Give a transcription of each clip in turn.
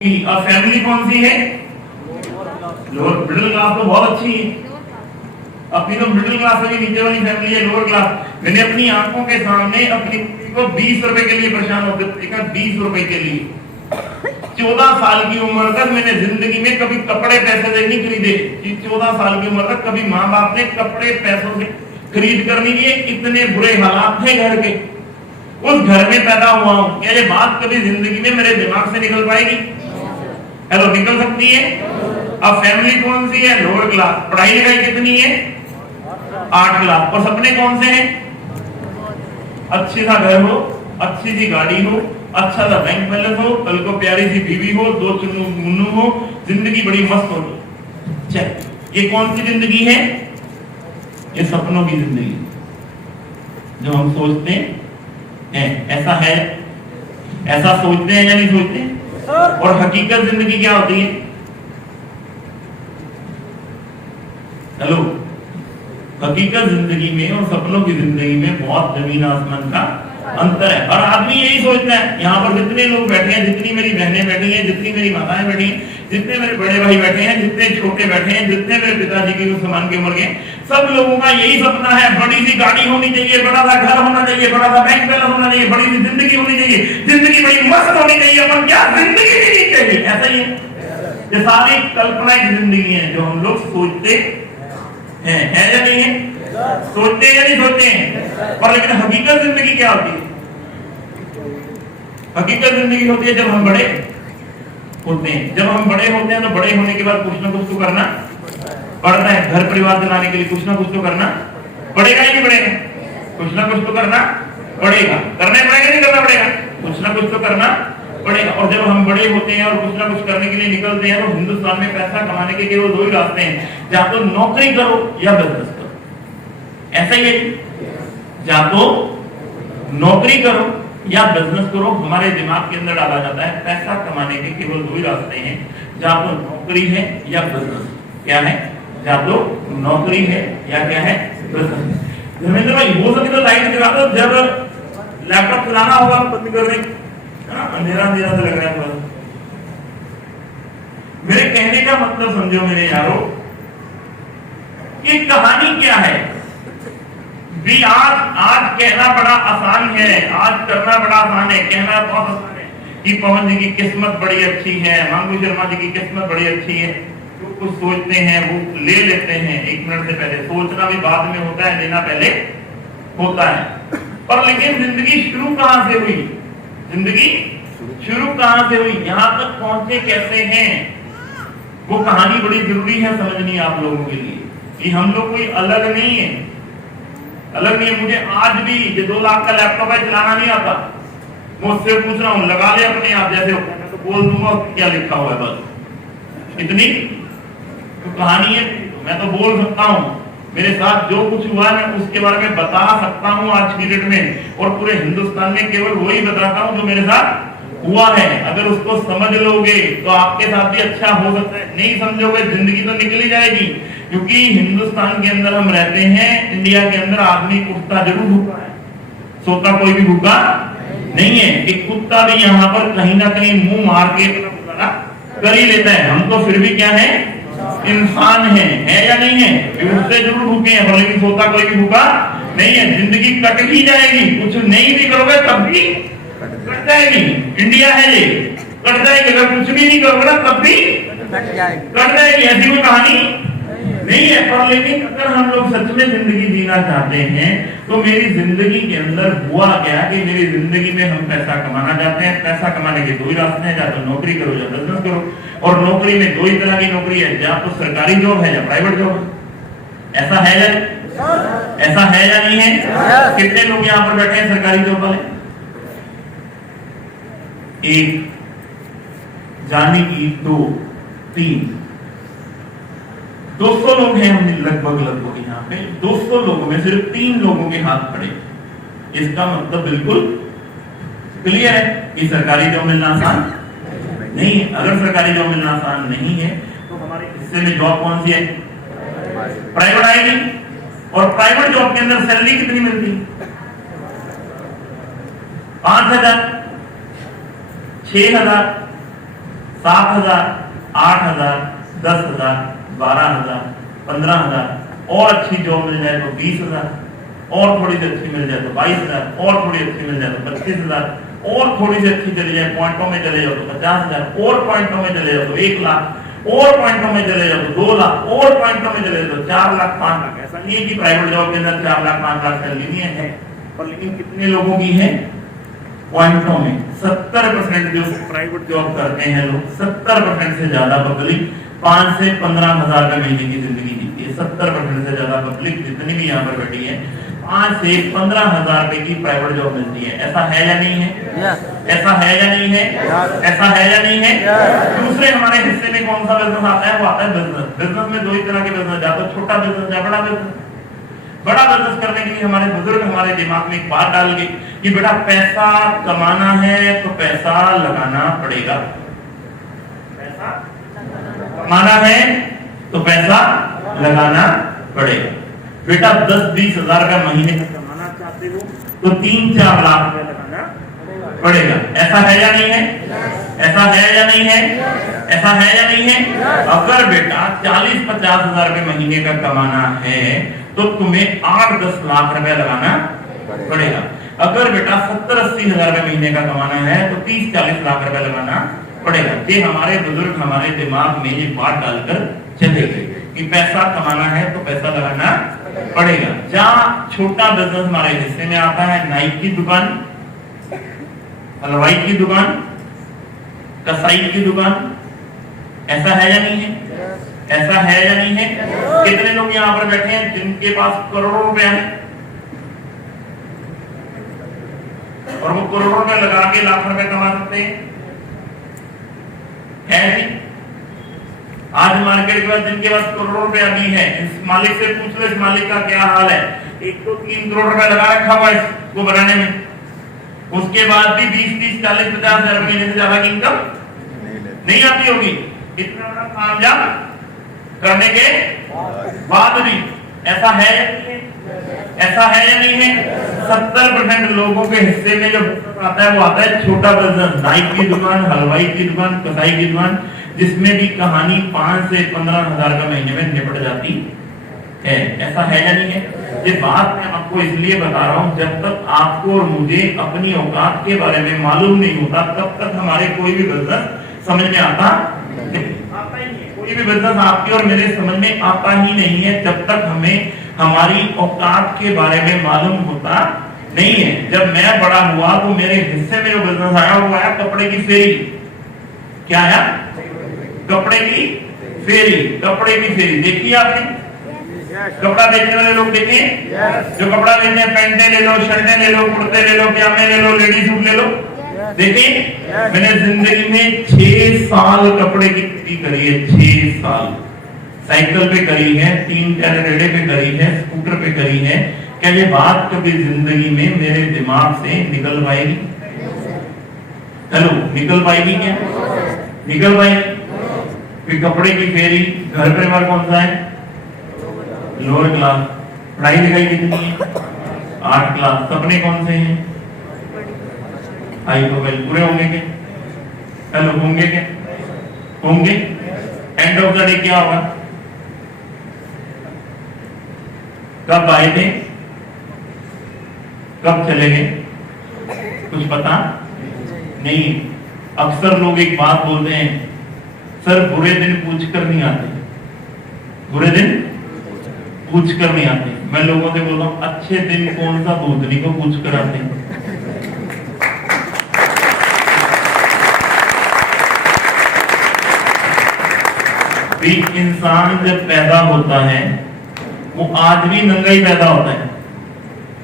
और फैमिली कौन सी है? लोअर मिडिल क्लास तो बहुत अच्छी है। अपनी तो मिडिल क्लास से भी नीचे वाली फैमिली है, लोअर क्लास। मैंने अपनी आंखों के सामने अपनी को 20 रुपए के लिए परेशान होते देखा। 20 रुपए के लिए 14 साल की उम्र तक मैंने जिंदगी में कभी कपड़े पैसे से नहीं खरीदे। 14 साल की उम्र तक कभी माँ बाप ने कपड़े पैसों से खरीद कर नहीं दिए। इतने बुरे हालात थे घर के। उस घर में पैदा हुआ हूं। क्या ये बात कभी जिंदगी में मेरे दिमाग से निकल पाएगी? हेलो, निकल सकती है। अब फैमिली कौन सी है? Lower class. पढ़ाई लिखाई कितनी है? 8 क्लास। और सपने कौन से हैं? अच्छी सा घर हो, अच्छी सी गाड़ी हो, अच्छा सा बैंक बैलेंस हो, कल को प्यारी सी बीवी हो, 2 चुन्नू मुन्नू हो, जिंदगी बड़ी मस्त हो। चल, ये कौन सी जिंदगी है? ये सपनों की जिंदगी जो हम सोचते हैं। ऐसा है? ऐसा सोचते हैं या नहीं सोचते हैं? और हकीकत जिंदगी क्या होती है? हेलो, हकीकत जिंदगी में और सपनों की जिंदगी में बहुत जमीन आसमान का अंतर है। और आदमी यही सोचता है। यहाँ पर जितने लोग बैठे हैं, जितनी मेरी बहनें बैठी हैं, जितनी मेरी माताएं बैठी हैं, जितने मेरे बड़े भाई बैठे हैं, जितने छोटे बैठे हैं, जितने मेरे पिताजी की उस समान की उम्र के, सब लोगों का यही सपना है। बड़ी सी गाड़ी होनी चाहिए, बड़ा सा घर होना चाहिए, बड़ा सा बैंक बैलेंस होना चाहिए, बड़ी सी जिंदगी होनी चाहिए, जिंदगी बड़ी मस्त होनी चाहिए। अपन क्या जिंदगी जीनी चाहिए? ऐसा ही है। ये सारी कल्पनाएं जिंदगी है जो हम लोग सोचते हैं। है या नहीं है? सोचते हैं या नहीं सोचते हैं? और लेकिन हकीकत जिंदगी क्या होती है? हकीकत जिंदगी होती है जब हम बड़े होते हैं। जब हम बड़े होते हैं तो बड़े होने के बाद कुछ ना कुछ तो करना पड़ता है। घर परिवार चलाने के लिए कुछ ना कुछ तो करना पड़ेगा ही नहीं पड़ेगा? कुछ ना कुछ तो करना पड़ेगा। करना पड़ेगा नहीं करना पड़ेगा? कुछ ना कुछ तो करना पड़ेगा। और जब हम बड़े होते हैं और कुछ ना कुछ करने के लिए निकलते हैं तो हिंदुस्तान में पैसा कमाने के केवल 2 ही रास्ते हैं। या तो नौकरी करो या बिजनेस करो। ऐसा ही है। या तो नौकरी करो या बिजनेस करो। हमारे दिमाग के अंदर डाला जाता है पैसा कमाने के केवल 2 ही रास्ते हैं। या तो नौकरी है या बिजनेस। क्या है? या तो नौकरी है या क्या है? बिजनेस। धर्मेंद्र भाई, हो सके तो लाइट जला दो। जब लैपटॉप चलाना होगा बंद कर दें। अंधेरा अंधेरा से लग रहा है थोड़ा। मेरे कहने का मतलब समझो मेरे यारो, ये कहानी क्या है? भी आज कहना बड़ा आसान है, आज करना बड़ा आसान है। कहना बहुत आसान है कि पवन जी की किस्मत बड़ी अच्छी है, मंगू शर्मा जी की किस्मत बड़ी अच्छी है। जो कुछ सोचते हैं वो ले लेते हैं 1 मिनट से पहले। सोचना भी बाद में होता है, लेना पहले होता है। पर लेकिन जिंदगी शुरू कहां से हुई? जिंदगी शुरू कहां से हुई? यहां तक पहुंचे कैसे हैं? वो कहानी बड़ी जरूरी है समझनी आप लोगों के लिए कि हम लोग कोई अलग नहीं है। अलग नहीं है। मुझे आज भी ये 2 लाख का लैपटॉप है, चलाना नहीं आता। मैं उससे पूछ रहा हूँ, लगा ले अपने आप जैसे होता है। मैं तो बोल दूंगा क्या लिखा हुआ है, बस इतनी तो कहानी है। मैं तो बोल सकता हूँ मेरे साथ जो कुछ हुआ है मैं उसके बारे में बता सकता हूँ आज की डेट में। और पूरे हिंदुस्तान में केवल वही बताता हूँ जो मेरे साथ हुआ है। अगर उसको समझ लोगे तो आपके साथ भी अच्छा हो सकता है। नहीं समझोगे जिंदगी तो निकल ही जाएगी। क्योंकि हिंदुस्तान के अंदर हम रहते हैं, इंडिया के अंदर आदमी कुत्ता जरूर भूखा है, सोता कोई भी भूखा नहीं है। एक कुत्ता भी यहाँ पर कहीं ना कहीं मुंह मार के अपना कर ही लेता है। हम तो फिर भी क्या है? इंसान है या नहीं है? उससे जरूर भूखे हैं, लेकिन सोता कोई भी भूखा नहीं है। जिंदगी कट ही जाएगी। कुछ नहीं भी करोगे तब भी कट जाएगी। इंडिया है ये, कट जाएगी। अगर कुछ भी नहीं करोगे ना तब भी कट जाएगी। ऐसी कोई कहानी नहीं है। पर लेकिन अगर हम लोग सच में जिंदगी जीना चाहते हैं तो मेरी जिंदगी के अंदर हुआ क्या कि मेरी जिंदगी में हम पैसा कमाना चाहते हैं। पैसा कमाने के 2 ही रास्ते हैं, या तो नौकरी करो या बिजनेस करो। और नौकरी में 2 ही तरह की नौकरी है, या तो सरकारी जॉब है या प्राइवेट जॉब है। ऐसा है या ऐसा है या नहीं है? कितने लोग यहाँ पर बैठे हैं सरकारी जॉब वाले? 1 जाने की 2 3 200 लोग हैं हम लगभग यहाँ पे। 200 लोगों में सिर्फ 3 लोगों के हाथ खड़े। इसका मतलब बिल्कुल क्लियर है कि सरकारी जॉब मिलना आसान नहीं है। अगर सरकारी जॉब मिलना आसान नहीं है तो हमारे हिस्से में जॉब कौन सी है? प्राइवेट आएगी। और प्राइवेट जॉब के अंदर सैलरी कितनी मिलती? 5000, 6000, 7,000, 8,000, 10,000, 12,000, 15,000 और अच्छी जॉब मिल जाए तो 20,000 और थोड़ी सी अच्छी मिल जाए तो 22,000 और थोड़ी अच्छी मिल जाए तो 25,000 और थोड़ी सी अच्छी चली जाए, पॉइंटों में चले जाओ तो 50,000 और पॉइंटों में चले जाओ तो 1 लाख और पॉइंटों में चले जाओ तो 2 लाख और पॉइंटों में चले जाओ तो 4 लाख 5 लाख। ऐसा नहीं है कि प्राइवेट जॉब के अंदर 4 लाख 5 लाख सैलरी नहीं है, पर लेकिन कितने लोगों की है? पॉइंटों में 70% जो प्राइवेट जॉब करते हैं लोग, 70% से ज्यादा पब्लिक 5 से 15,000 रुपए महीने की जिंदगी जीती है। 70% से ज्यादा पब्लिक जितनी भी यहाँ पर बैठी है 5 से 15,000 रुपए की प्राइवेट जॉब मिलती है। ऐसा है या नहीं है? ऐसा है या नहीं है? ऐसा है या नहीं है? दूसरे हमारे हिस्से में कौन सा बिजनेस आता है? वो आता है बिजनेस। बिजनेस में दो ही तरह के बिजनेस, या तो छोटा बिजनेस या बड़ा बिजनेस। बड़ा बिजनेस करने के लिए हमारे बुजुर्ग हमारे दिमाग में एक बात डाल गए कि बेटा पैसा कमाना है तो पैसा लगाना पड़ेगा। पैसा कमाना है तो पैसा लगाना पड़ेगा। बेटा 10-20 हजार रुपया महीने का कमाना चाहते हो तो 3-4 लाख रुपया लगाना पड़ेगा। ऐसा है या नहीं है? ऐसा है या नहीं है? ऐसा है या नहीं है? अगर बेटा 40-50 हजार रुपए महीने का कमाना है तो तुम्हें 8-10 लाख रुपया लगाना पड़ेगा। अगर बेटा 70-80 हजार रुपए महीने का कमाना है तो 30-40 लाख रुपया लगाना पड़ेगा। ये हमारे बुजुर्ग हमारे दिमाग में ये बात डालकर चले गए कि पैसा कमाना है तो पैसा लगाना पड़ेगा। जहाँ छोटा बिजनेस हमारे हिस्से में आता है, नाई की दुकान, हलवाई की दुकान, कसाई की दुकान, ऐसा है या नहीं है? ऐसा है या नहीं है? कितने लोग यहाँ पर बैठे हैं जिनके पास करोड़ों रुपए हैं और वो करोड़ों रुपए लगा के लाख रुपए कमा सकते हैं? है नहीं? आज मार्केट के बाद जिनके पास करोड़ों रुपए अभी है, इस मालिक से पूछ लो इस मालिक का क्या हाल है। एक तो 3 करोड़ रुपए लगा रखा हुआ इसको बनाने में, उसके बाद भी 20-30-40-50 हजार महीने से ज्यादा की इनकम नहीं आती होगी। इतना बड़ा कामयाब करने के बाद भी ऐसा है या नहीं है? ऐसा है या नहीं है? 70% लोगों के हिस्से में जो आता है वो आता है छोटा बिजनेस, नाई की दुकान, हलवाई की दुकान, कसाई की दुकान, जिसमें भी कहानी 5 से 15 हजार का महीने में निपट जाती है। ऐसा है या नहीं है? ये बात मैं आपको इसलिए बता रहा हूँ, जब तक आपको और मुझे अपनी औकात के बारे में मालूम नहीं होता तब तक हमारे कोई भी बिजनेस समझ में आता ही नहीं है। कोई भी बिजनेस आपके और मेरे समझ में आता ही नहीं है जब तक हमें हमारी औकात के बारे में मालूम होता नहीं है। जब मैं बड़ा हुआ तो मेरे हिस्से में जो बिजनेस आया वो आया कपड़े की फेरी। क्या आया? कपड़े की फेरी। कपड़े की फेरी देखी आपने? कपड़ा बेचने वाले लोग देखे? जो कपड़ा बेचने, पैंटे ले लो, शर्टें ले लो, कुर्ते ले लो, पजामे ले लो, लेडीज सूट ले लो, देखे? मैंने जिंदगी में 6 साल कपड़े की खेती करी है। 6 साल साइकिल पे करी है, 3 रेड़े पे करी है, स्कूटर पे करी है। क्या ये बात कभी जिंदगी में मेरे दिमाग से निकल पाएगी? हेलो, निकल पाएगी क्या? निकल पाएगी? फिर कपड़े की फेरी। घर परिवार कौन सा है? Lower class. पढ़ाई लिखाई कितनी है? 8 क्लास। सपने कौन से हैं? High profile. पूरे होंगे क्या? हेलो, होंगे क्या? होंगे। एंड ऑफ द डे क्या होगा? कब आए थे, कब चले गए, कुछ पता नहीं। अक्सर लोग एक बात बोलते हैं, सर बुरे दिन पूछ कर नहीं आते, बुरे दिन पूछ कर नहीं आते। मैं लोगों से बोलता हूं अच्छे दिन कौन सा भूतनी को पूछ कर आते हैं। भी इंसान जब पैदा होता है वो आदमी नंगा ही पैदा होता है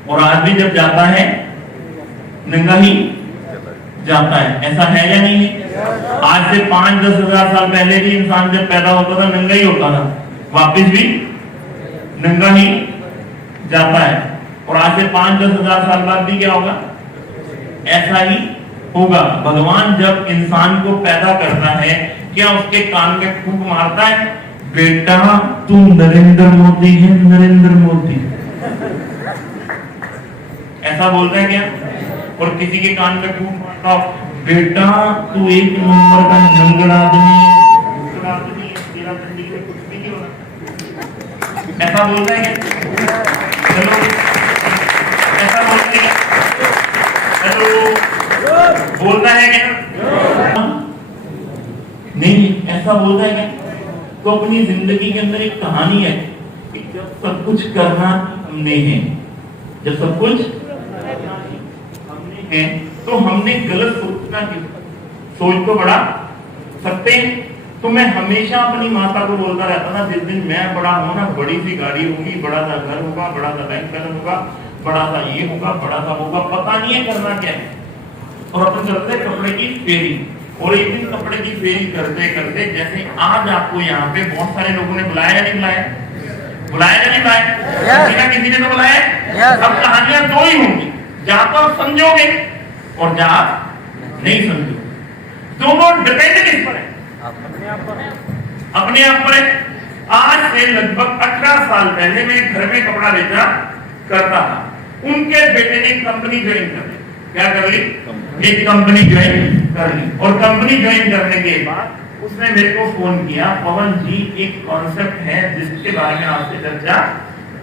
और आदमी जब जाता है नंगा ही जाता है। ऐसा है या नहीं है? आज से 5-10 हजार साल पहले भी इंसान जब पैदा होता था नंगा ही होता था, वापिस भी नंगा ही जाता है। और आज से 5-10 हजार साल बाद भी क्या होगा? ऐसा ही होगा। भगवान जब इंसान को पैदा करता है क्या उसके कान में फूंक मारता है, बेटा तू नरेंद्र मोदी है, नरेंद्र मोदी, ऐसा बोलता है क्या? और किसी के कान में फूंक मारता हो, बेटा तू एक नंबर का नंगड़ आदमी है, तेरा जिंदगी में कुछ भी नहीं होना। ऐसा बोलता है क्या? चलो ऐसा बोलते हैं, हेलो बोलता है क्या? नहीं ऐसा बोलता है क्या? तो अपनी जिंदगी के अंदर एक कहानी है कि जब सब कुछ करना हमने है, जब सब कुछ हमने है तो हमने गलत सोचना क्यों? सोच तो बड़ा सकते हैं। तो मैं हमेशा अपनी माता को बोलता रहता था, जिस दिन मैं बड़ा हूं ना, बड़ी सी गाड़ी होगी, बड़ा सा घर होगा, बड़ा सा बैंक बैलेंस होगा, बड़ा सा ये होगा, बड़ा सा होगा, पता नहीं है करना क्या है। और अपन चलते कपड़े की फेरी, और एक दिन कपड़े की फेरी करते करते, जैसे आज आपको यहाँ पे बहुत सारे लोगों ने बुलाया या नहीं बुलाया? बुलाया या नहीं बुलाया? किसी ने तो बुलाया। अब कहानियां दो ही होंगी, जहां तो आप समझोगे और जहां नहीं समझोगे। दोनों डिपेंड किस पर है? अपने आप पर है। आज से लगभग 18 साल पहले मैं घर में कपड़ा बेचा करता था। उनके बेटे ने कंपनी ज्वाइन कर ली। क्या कर ली? एक कंपनी ज्वाइन कर ली। और कंपनी ज्वाइन करने के बाद उसने मेरे को फोन किया, पवन जी एक कॉन्सेप्ट है जिसके बारे में आपसे चर्चा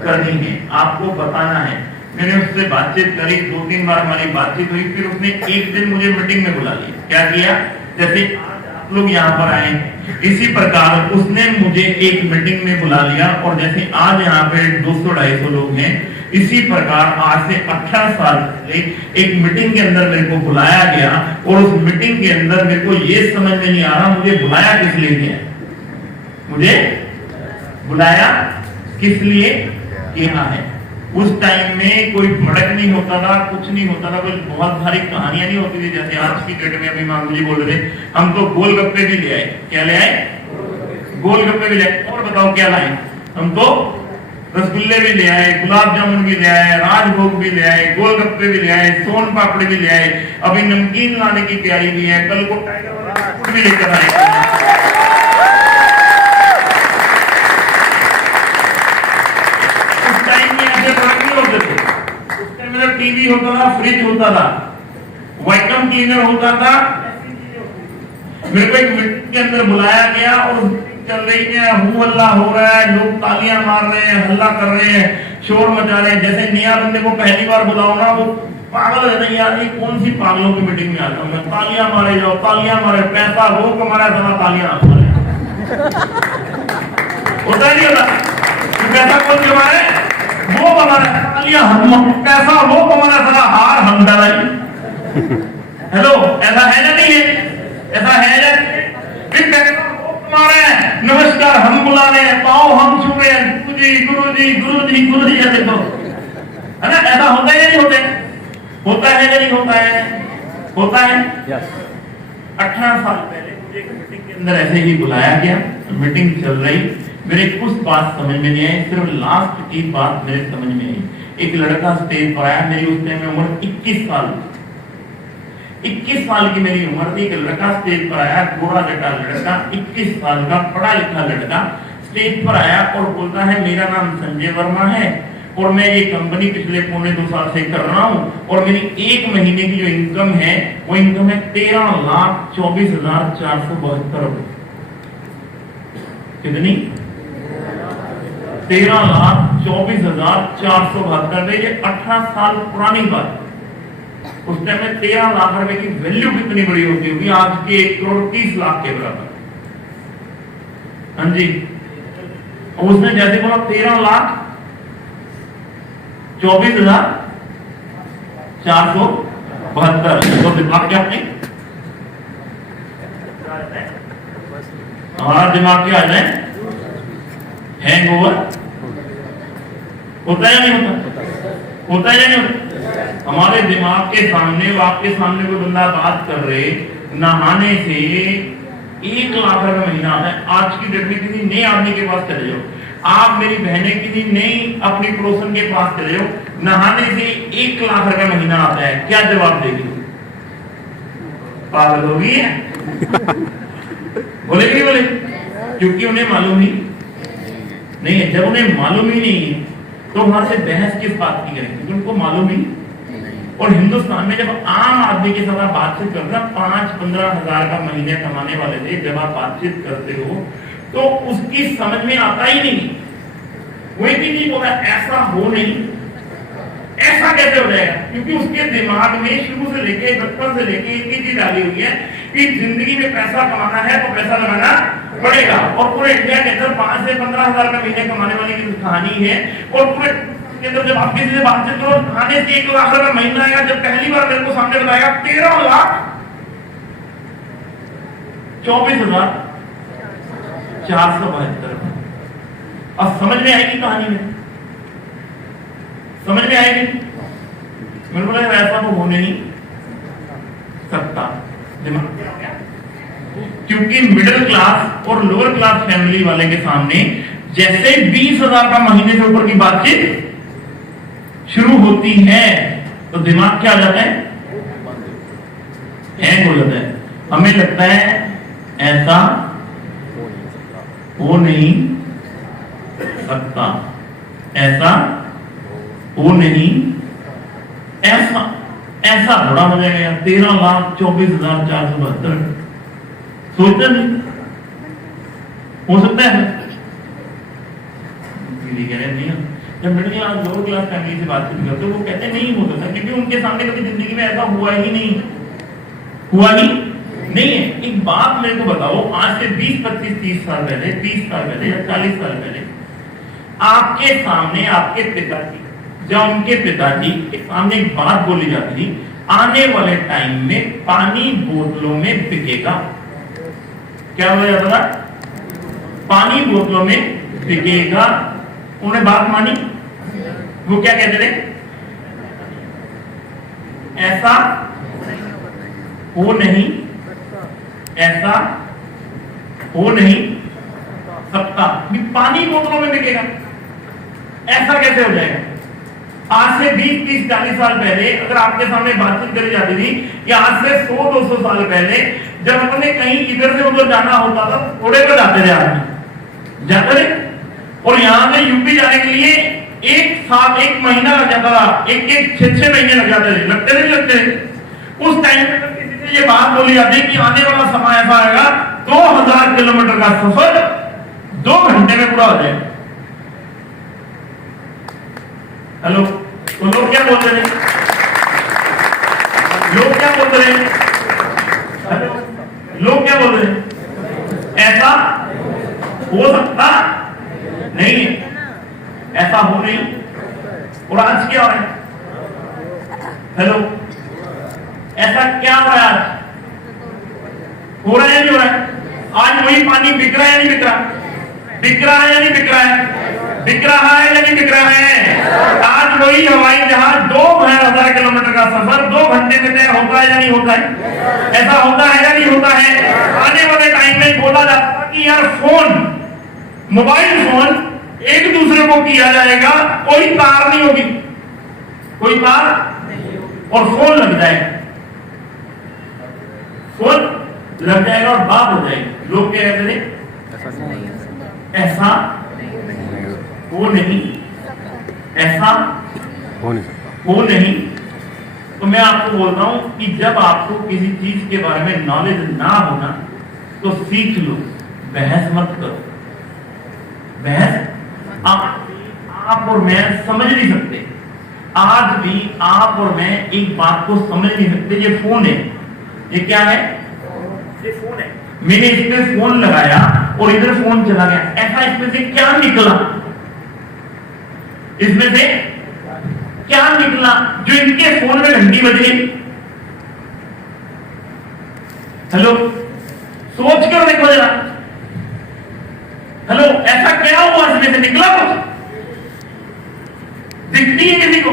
करनी है, आपको बताना है। मैंने उससे बातचीत करी, 2-3 बार हमारी बातचीत हुई। फिर उसने एक दिन मुझे मीटिंग में बुला लिया। क्या किया? जैसे आप लोग यहाँ पर आए, इसी प्रकार उसने मुझे एक मीटिंग में बुला लिया। और जैसे आज यहाँ पे 200-250 लोग हैं, इसी प्रकार आज से 18 साल पहले एक मीटिंग के अंदर मेरे को बुलाया गया। और उस मीटिंग के अंदर मेरे को ये समझ में नहीं आ रहा मुझे बुलाया किस लिए गया, मुझे बुलाया किस लिए किया है। उस टाइम में कोई भड़क नहीं होता था, कुछ नहीं होता था, कोई बहुत सारी कहानियां नहीं होती थी जैसे आज की डेट में। अभी मांगू जी बोल रहे थे, हम तो गोलगप्पे भी ले आए। क्या ले आए? गोलगप्पे भी ले आए। और बताओ क्या लाए? हम तो रसगुल्ले भी ले आए, गुलाब जामुन भी ले आए, राजभोग भी ले आए, गोलगप्पे भी ले आए, सोन पापड़ी भी ले आए, अभी नमकीन लाने की तैयारी भी है, कल को टाइगर भी लेकर आए। टीवी होता था, फ्रिज होता था, वैक्यूम क्लीनर होता था। मेरे को एक मीटिंग के अंदर बुलाया गया और चल रही है, हूँ हल्ला हो रहा है, लोग तालियां मार रहे हैं, हल्ला कर रहे हैं, शोर मचा रहे हैं। जैसे नया बंदे को पहली बार बुलाओ ना, वो पागल है नहीं यार, ये कौन सी पागलों की मीटिंग में आता हूँ, तालियां मारे जाओ, तालियां मारे, पैसा वो कमाया था, तालियां होता नहीं होता? पैसा कौन कमाए? वो कमाना, तालियां हम, पैसा वो कमाना, सारा हार हम डालाई। हेलो, ऐसा है ना? नहीं है? ऐसा है ना? फिर पैसा वो कमा रहे हैं, नमस्कार हम बुला रहे हैं, पाओ हम छू रहे हैं, गुरुजी गुरुजी गुरुजी गुरुजी, ऐसे तो है ना? ऐसा होता है या नहीं होता है? होता है या नहीं होता है? होता है। 18 साल पहले मुझे एक मीटिंग के अंदर ऐसे ही बुलाया गया, मीटिंग चल रही, मेरे कुछ बात समझ में नहीं आई, सिर्फ लास्ट की बात मेरे समझ में आई। एक लड़का स्टेज पर आया, मेरी उस टाइम में उम्र 21 साल, 21 साल की मेरी उम्र थी। एक लड़का स्टेज पर आया, गोरा जटा लड़का, 21 साल का पढ़ा लिखा लड़का स्टेज पर आया और बोलता है मेरा नाम संजय वर्मा है और मैं ये कंपनी पिछले 1.25-2 साल से कर रहा हूँ और मेरी एक महीने की जो इनकम है वो इनकम है 13,24,472 रुपए। कितनी? 13,24,472। ये 18 साल पुरानी बात। उस टाइम में 13 लाख रुपए की वैल्यू कितनी बड़ी होती होगी? आज के 1,30,00,000 के बराबर। हाँ जी। और उसने जैसे बोला 13,24,472, तो दिमाग क्या अपने, हमारा दिमाग क्या आ जाए? हैंग ओवर होता है या नहीं होता? होता है या नहीं होता? हमारे दिमाग के सामने, आपके सामने कोई बंदा बात कर रहे, नहाने से 1 लाख रुपए महीना आता है। आज की डेट में किसी नए आदमी के पास चले जाओ, आप मेरी बहनें किसी नई अपनी पड़ोसन के पास चले जाओ, नहाने से 1 लाख रुपए महीना आता है, क्या जवाब देगी? पागल होगी है? बोलेगी नहीं बोले? क्योंकि उन्हें मालूम ही नहीं है। जब उन्हें मालूम ही नहीं है तो वहां से बहस किस बात की करेंगे? क्योंकि उनको मालूम ही और हिंदुस्तान में जब आम आदमी के साथ आप बातचीत करते हैं, 5-15 हजार का महीने कमाने वाले से जब आप बातचीत करते हो तो उसकी समझ में आता ही नहीं, वही भी नहीं बोला ऐसा हो नहीं, ऐसा कैसे हो जाएगा? क्योंकि उसके दिमाग में शुरू से लेके बचपन से लेके एक ही चीज डाली हुई है कि जिंदगी में पैसा कमाना है तो पैसा लगाना पड़ेगा। और पूरे इंडिया के अंदर 5 से 15 हजार का महीने कमाने वाली की कहानी है। और पूरे के अंदर जब आप किसी से बातचीत करो, खाने से 1 लाख रुपए महीना आएगा। जब पहली बार मेरे को सामने बताएगा 13,24,472। अब समझ में आएगी कहानी में, समझ में आएगी? मेरे को ऐसा तो हो नहीं सकता। दिमाग क्या हो गया? क्योंकि मिडिल क्लास और लोअर क्लास फैमिली वाले के सामने जैसे 20,000 का महीने से ऊपर की बातचीत शुरू होती है तो दिमाग क्या हो जाता है? हैंग हो जाता है। हमें लगता है ऐसा हो नहीं सकता, ऐसा हो नहीं, ऐसा ऐसा बड़ा हो जाएगा। 13,24,472 सोचते नहीं हो सकता है? कह रहे नहीं। जब middle class lower class family से बातचीत करते वो कहते नहीं हो सकता, क्योंकि उनके सामने कभी जिंदगी में ऐसा हुआ ही नहीं, हुआ ही नहीं है। एक बात मेरे को बताओ, आज से 20, 25, 30 साल पहले, 20 साल पहले या 40 साल पहले आपके सामने आपके पिताजी, जब उनके पिताजी के सामने एक बात बोली जाती थी, आने वाले टाइम में पानी बोतलों में बिकेगा, क्या हो जाता था? पानी बोतलों में बिकेगा। उन्होंने बात मानी। वो क्या कहते थे? ऐसा हो नहीं, ऐसा हो नहीं सकता कि पानी बोतलों में बिकेगा, ऐसा कैसे हो जाएगा? आज से 20, 30, 40 साल पहले अगर आपके सामने बातचीत करी जाती थी, या आज से 100, 200 साल पहले जब अपने कहीं इधर से उधर जाना होता था, थोड़े पर जाते थे आदमी, जाते थे। और यहां से यूपी जाने के लिए 1 साल 1 महीना लग जाता था, 6 महीने लग जाते थे, लगते नहीं लगते? उस टाइम पे किसी से ये बात बोली जाती है कि आने वाला समय ऐसा आएगा 2000 किलोमीटर का सफर 2 घंटे में पूरा हो जाएगा। हेलो, तो लोग क्या बोलते हैं? लोग क्या बोलते हैं? लोग क्या बोल रहे हैं? ऐसा हो सकता नहीं है, ऐसा हो नहीं। और आज क्या हो रहा है? हेलो, ऐसा क्या हो रहा है? आज हो रहा है या नहीं हो रहा है? आज वही पानी बिक रहा है या नहीं बिक रहा? बिक रहा है या नहीं बिक रहा है? बिक रहा है या नहीं बिक रहा है? आज वही हवाई जहाज 2000 किलोमीटर का सफर 2 घंटे में तय होता है या नहीं होता है? ऐसा होता है या नहीं होता है? आने वाले टाइम में बोला जाता है कि यार फोन, मोबाइल फोन एक दूसरे को किया जाएगा, कोई तार नहीं होगी, कोई तार, और फोन लग जाएगा, फोन लग जाएगा और बात हो जाएगी। लोग क्या कहते थे? ऐसा हो नहीं, ऐसा हो नहीं। तो मैं आपको बोलता हूं कि जब आपको किसी चीज के बारे में नॉलेज ना होना तो सीख लो, बहस मत करो। बहस आप और मैं समझ नहीं सकते। आज भी आप और मैं एक बात को समझ नहीं सकते। ये फोन है, ये क्या है? ये फोन है। मैंने इसमें फोन लगाया और इधर फोन चला गया, ऐसा इसमें से क्या निकला? इसमें से क्या निकला जो इनके फोन में घंटी बज गई? हेलो, सोच कर देखो जरा। हेलो, ऐसा क्या हुआ? इसमें से निकला कुछ? दिखती है किसी को?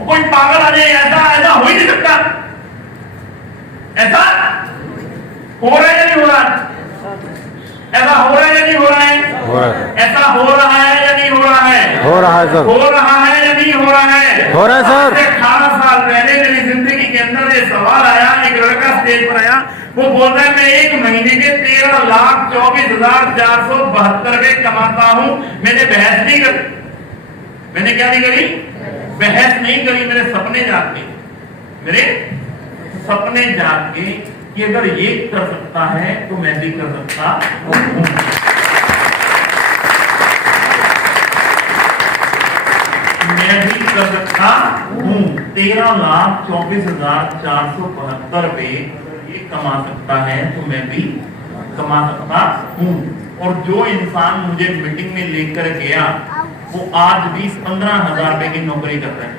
कोई पागल आ जाए, ऐसा हो ही नहीं सकता। ऐसा हो रहा है या नहीं हो रहा? ऐसा हो रहा है या नहीं हो रहा है? ऐसा हो रहा है या नहीं हो रहा है? हो रहा है सर। हो रहा है या नहीं हो रहा है? हो रहा है सर। 18 साल पहले मेरी जिंदगी के अंदर ये सवाल आया, एक लड़का स्टेज पर आया, वो बोलता है मैं एक महीने के 13,24,472 रुपए कमाता हूं। मैंने बहस नहीं कर, मैंने क्या नहीं करी, बहस नहीं करी, मेरे सपने जाग गए, मेरे सपने जाग गए कि अगर ये कर सकता है तो मैं भी कर सकता हूं। मैं भी कर सकता हूं। 13,24,472 रुपए ये कमा सकता है तो मैं भी कमा सकता हूं। और जो इंसान मुझे मीटिंग में लेकर गया वो आज भी 15,000 रुपए की नौकरी कर रहा है।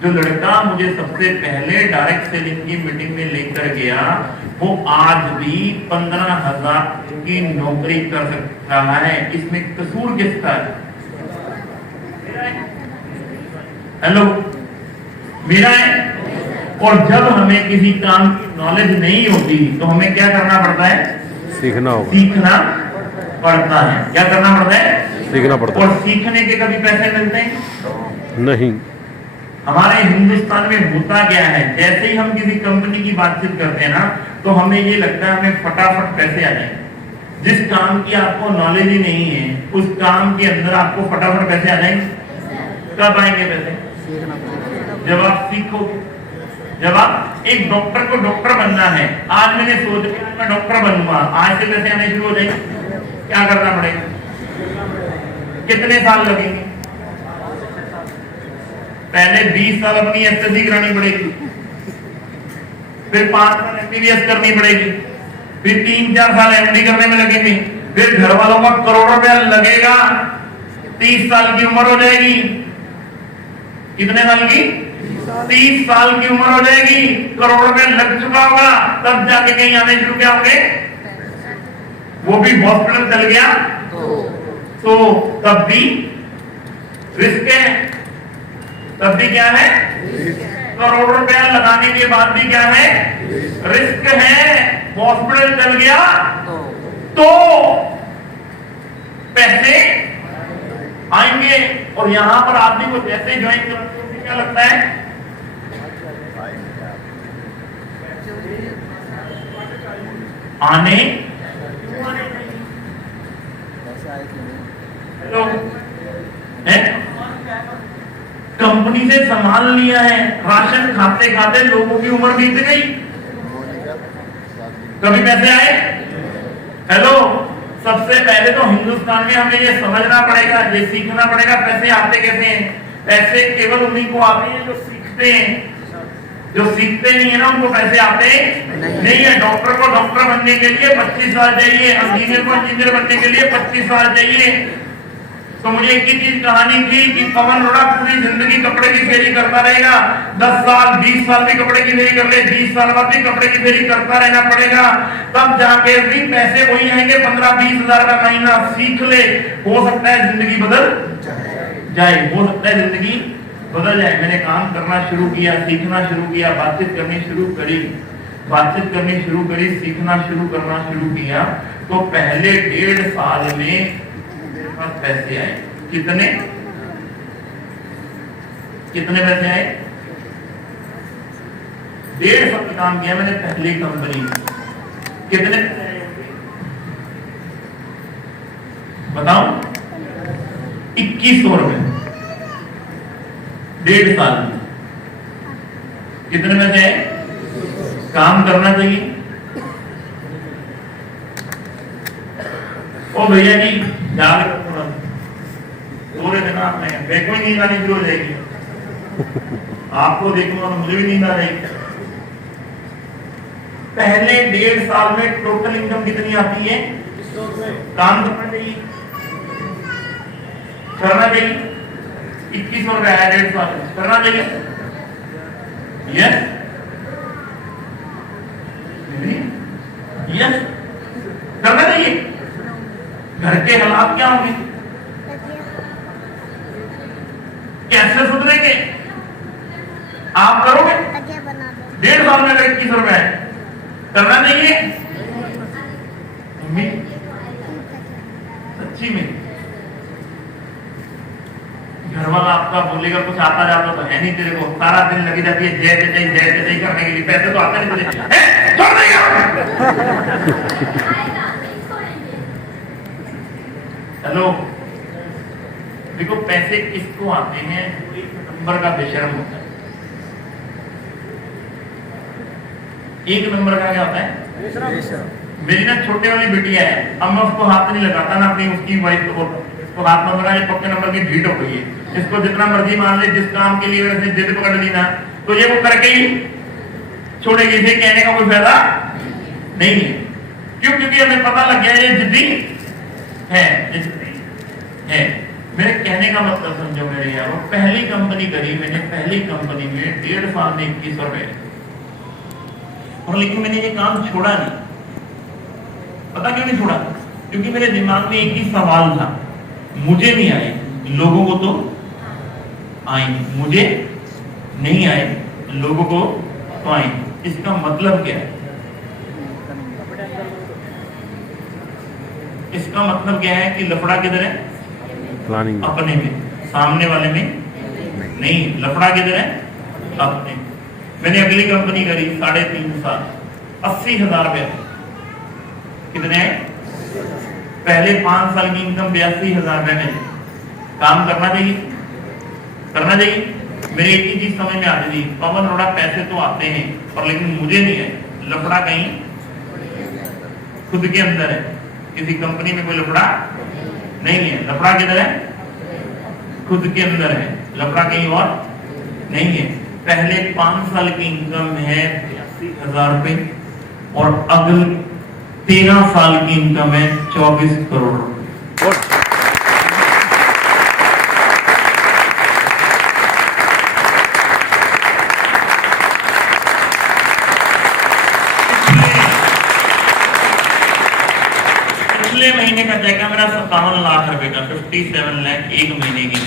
जो लड़का मुझे सबसे पहले डायरेक्ट सेलिंग की मीटिंग में लेकर गया वो आज भी 15,000 की नौकरी कर रहा है। इसमें कसूर किसका है? हेलो, मेरा है। और जब हमें किसी काम की नॉलेज नहीं होती तो हमें क्या करना पड़ता है? सीखना होगा, सीखना पड़ता है। क्या करना पड़ता है? सीखना पड़ता और सीखने के कभी पैसे मिलते हैं? नहीं। हमारे हिंदुस्तान में होता क्या है, जैसे ही हम किसी कंपनी की बातचीत करते हैं ना तो हमें ये लगता है हमें फटाफट पैसे आ जाएंगे। जिस काम की आपको नॉलेज ही नहीं है उस काम के अंदर आपको फटाफट पैसे आ जाएंगे। कब आएंगे पैसे? जब आप सीखोगे। जब आप एक डॉक्टर को डॉक्टर बनना है, आज मैंने सोच लिया मैं डॉक्टर बनूंगा, आज से पैसे आने शुरू हो जाएंगे। क्या करना पड़ेगा? कितने साल लगेंगे? पहले 20 साल अपनी एसएससी करानी पड़ेगी, फिर 5 साल एमबीबीएस करनी पड़ेगी, फिर 3-4 साल एमडी करने में लगेंगे, फिर घर वालों का करोड़ों रुपया लगेगा, 30 साल की उम्र हो जाएगी। कितने साल की? 30 साल की उम्र हो जाएगी, करोड़ रुपए लग चुका होगा, तब जाके कहीं आने शुरू क्या होंगे? वो भी हॉस्पिटल चल गया तो तब भी रिस्क है। तब भी क्या है? करोड़ रुपया लगाने के बाद भी क्या है? रिस्क है। हॉस्पिटल चल गया तो पैसे आएंगे। और यहां पर आदमी को जैसे ज्वाइन करते हैं क्या लगता है? आने हेलो है, कंपनी से सामान लिया है, राशन खाते खाते लोगों की उम्र बीत गई, कभी पैसे आए? हेलो, सबसे पहले तो हिंदुस्तान में हमें ये समझना पड़ेगा, ये सीखना पड़ेगा पैसे आते कैसे हैं। पैसे केवल उन्हीं को आते हैं जो सीखते हैं। जो सीखते नहीं है ना उनको पैसे आते नहीं है। डॉक्टर को डॉक्टर बनने के लिए 25 साल चाहिए, इंजीनियर को इंजीनियर बनने के लिए 25 साल चाहिए। तो मुझे एक ही चीज कहानी थी कि पवन रोड़ा पूरी जिंदगी कपड़े की फेरी करता रहेगा, 10 साल 20 साल भी कपड़े की फेरी कर ले, 20 साल बाद भी कपड़े की फेरी करता रहना पड़ेगा, तब जाके भी पैसे वही आएंगे 15-20 हजार का महीना। सीख ले, हो सकता है जिंदगी बदल जाए, हो सकता है जिंदगी बदल जाए। मैंने काम करना शुरू किया, सीखना शुरू किया, बातचीत करनी शुरू करी, सीखना शुरू करना शुरू किया तो पहले 1.5 साल में पैसे आए। कितने पैसे आए? 1.5 साल काम किया मैंने पहली कंपनी में। कितने पैसे आए बताओ? 2100 रुपए 1.5 साल में। कितने पैसे आए? काम करना चाहिए। ओ भैया जी जाकर थोड़े दिन आपने देखो ही नींद आनी शुरू हो जाएगी। आपको देखूंगा तो मुझे भी नींद आ जाएगी। पहले 1.5 साल में टोटल इनकम कितनी आती है? काम करना चाहिए, करना चाहिए। 2100 रुपया है 1.5 साल में, करना चाहिए। यस यस करना चाहिए। घर के हालात क्या होंगे? कैसे सुधरेंगे? आप करोगे? 1.5 साल में अगर 2100 रुपए है करना चाहिए। सच्ची में घर वाला आपका बोलेगा कुछ आता जाता तो है नहीं तेरे को, सारा दिन लगी जाती है जय जय करने के लिए, पैसे तो आते नहीं तुझे। छोड़ देगा। हेलो, देखो पैसे किसको आते हैं? एक नंबर का बेशर्म होता है। एक नंबर का क्या होता है? मेरी ना छोटे वाली बिटिया है, अब मैं उसको हाथ नहीं लगाता ना अपनी उसकी वाइफ को, इसको हाथ मत लगा, ये पक्के नंबर की भीड़ हो गई है। इसको जितना मर्जी मान ले, जिस काम के लिए उसने जिद पकड़ ली ना, तो ये वो करके ही छोड़ेगी। इसे कहने का कोई फायदा नहीं है। क्यों? क्योंकि हमें पता लग गया ये जिद्दी है, ये जिद्दी है। मेरे कहने का मतलब समझो मेरे यार, पहली कंपनी करी मैंने, पहली कंपनी में 1.5 साल में 21 रुपए, और लेकिन मैंने ये काम छोड़ा नहीं। पता क्यों नहीं छोड़ा? क्योंकि मेरे दिमाग में एक ही सवाल था, मुझे नहीं आए, लोगों को तो आएंगे, मुझे नहीं आए, लोगों को तो आएंगे। इसका मतलब क्या है? इसका मतलब क्या है कि लफड़ा किधर है? प्लानिंग अपने में, सामने वाले में नहीं। लफड़ा किधर है? अपने। मैंने अगली कंपनी करी 3.5 साल, 80,000 रुपया। कितने? पहले 5 साल की इनकम 82,000 रुपए में। काम करना चाहिए, करना चाहिए। मेरे एक ही चीज समझ में आती थी, पवन थोड़ा पैसे तो आते हैं और लेकिन मुझे नहीं है। लफड़ा कहीं खुद के अंदर है, किसी कंपनी में कोई लफड़ा नहीं है। लफड़ा किधर है? खुद के अंदर है, लफड़ा कहीं और नहीं है। पहले 5 साल की इनकम है 82,000 रुपए और अगले 13 साल की इनकम है 24 करोड़ रुपए। पिछले महीने का चेक है मेरा 57 लाख रुपए का, 57 लाख एक महीने की।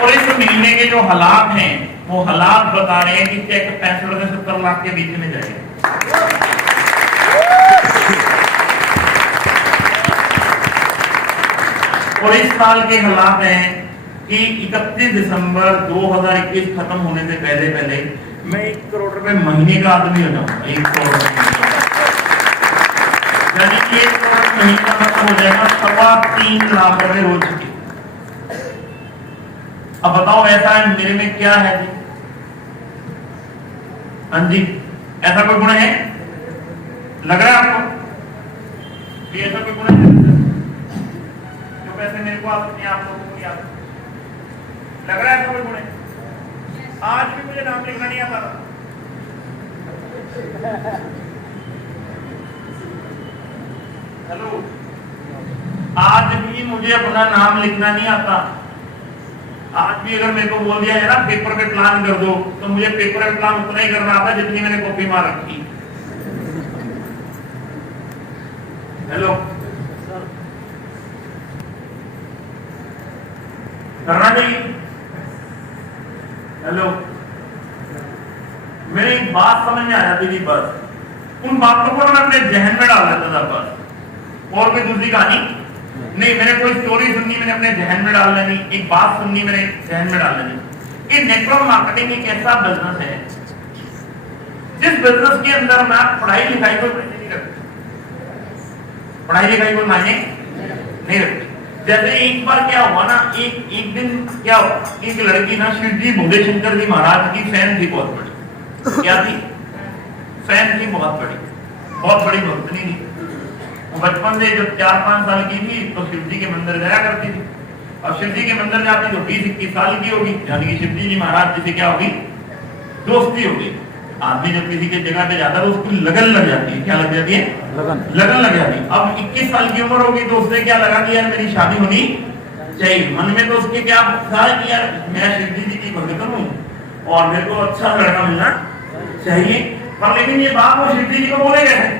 और इस महीने के जो हालात हैं वो हालात बता रहे हैं कि चेक 65 से 70 लाख के बीच में जाएगा। और इस साल के हालात हैं कि 31 दिसंबर 2021 खत्म होने से पहले पहले मैं 1 करोड़ रुपए महीने का आदमी हो जाऊंगा। 1 करोड़, यानी कि 1 करोड़ महीने का मतलब हो जाएगा 3.25 लाख रुपए रोज के। अब बताओ ऐसा मेरे में क्या है जी? हाँ जी, ऐसा कोई गुण है? लग रहा है आपको कि ऐसा कोई गुण है जो पैसे मेरे को अपने आप लोगों को याद लग रहा है? ऐसा कोई गुण है? आज भी मुझे नाम लिखना नहीं आता। हेलो, आज भी मुझे अपना नाम लिखना नहीं आता। आज भी अगर मेरे को बोल दिया है ना पेपर पे प्लान कर दो, तो मुझे पेपर पे प्लान उतना ही करना आता जितनी मैंने कॉपी मार रखी। हेलो, करना चाहिए। हेलो, मेरी एक बात समझ में आ जाती थी, बस उन बातों को मैं अपने जहन में डाल देता था बस। और कोई दूसरी कहानी नहीं। मैंने कोई स्टोरी सुननी, मैंने अपने जहन में डाल लेनी। एक बात सुननी, मैंने जहन में डाल लेनी। कि नेटवर्क मार्केटिंग एक ऐसा बिजनेस है जिस बिजनेस के अंदर मैं पढ़ाई लिखाई को मायने नहीं रखती। पढ़ाई लिखाई को मायने नहीं रखती। जैसे एक बार क्या हुआ ना, एक दिन क्या हुआ, एक लड़की ना शिव जी भोले शंकर जी महाराज की फैन थी, बहुत बड़ी। क्या थी? फैन थी, बहुत बड़ी भक्तनी थी। बचपन से जब 4-5 साल की थी तो शिव जी के मंदिर जाया करती थी। और शिव जी के मंदिर जाती तो 20-21 साल की होगी, यानी कि शिव जी महाराज जी से क्या होगी? दोस्ती होगी। आदमी जब किसी की जगह पे जाता है तो उसकी लगन लग जाती है। क्या लग जाती है? लगन लग जाती है। अब 21 साल की उम्र होगी तो उससे क्या लगा कि यार मेरी शादी होनी चाहिए। मन में तो उसके क्या था कि यार मैं शिव जी की भक्त हूँ और मेरे को अच्छा लड़का मिलना चाहिए। पर लेकिन ये बात वो शिव जी को बोले कैसे?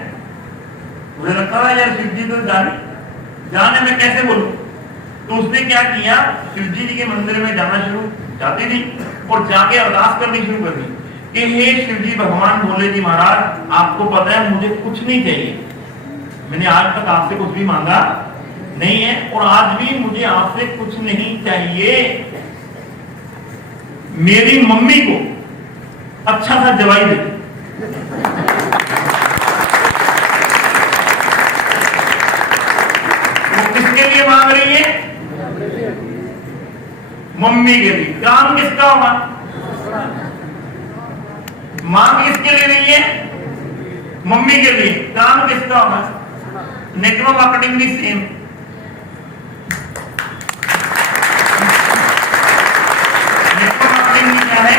मुझे लगता था यार शिव जी तो जाने में कैसे बोलूं। तो उसने क्या किया, शिव जी के मंदिर में जाती थी और जाके अरदास करनी शुरू कर दी कि हे शिव जी भगवान भोले जी महाराज, आपको पता है मुझे कुछ नहीं चाहिए, मैंने आज तक आपसे कुछ भी मांगा नहीं है और आज भी मुझे आपसे कुछ नहीं चाहिए। मेरी मम्मी को अच्छा सा जवाई दे। मम्मी के लिए। काम किसका होगा? मां किसके लिए रही है? मम्मी के लिए। काम किसका होगा? नेटवर्क मार्केटिंग भी सेम। नेटवर्क मार्केटिंग भी क्या है?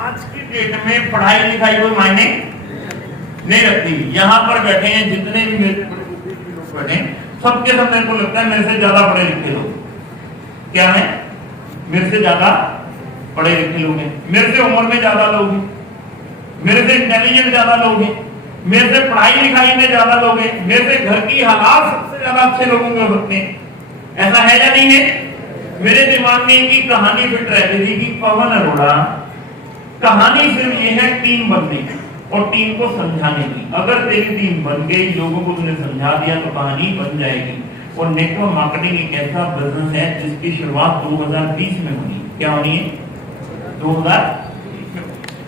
आज की डेट में पढ़ाई लिखाई कोई मायने नहीं रखती। यहां पर बैठे हैं जितने भी मेरे लोग बैठे हैं, सबके सब मेरे को लगता है मेरे से ज्यादा पढ़े लिखे लोग। क्या है? मेरे से ज्यादा पढ़े लिखे लोग हैं, मेरे से उम्र में ज्यादा लोग हैं, मेरे से इंटेलिजेंट ज्यादा लोग हैं, मेरे से पढ़ाई लिखाई में ज्यादा लोग हैं, मेरे से घर की हालात सबसे ज्यादा अच्छे लोगों के होते हैं। ऐसा है या नहीं है? मेरे दिमाग में एक ही कहानी फिट रहती थी कि पवन अरोड़ा, कहानी सिर्फ ये है टीम बनने की और टीम को समझाने की। अगर तेरी टीम बन गई, लोगों को तुमने समझा दिया तो कहानी बन जाएगी। और नेटवर्क मार्केटिंग एक ऐसा बिजनेस है जिसकी शुरुआत 2020 में होनी। क्या होनी है? 2020 में।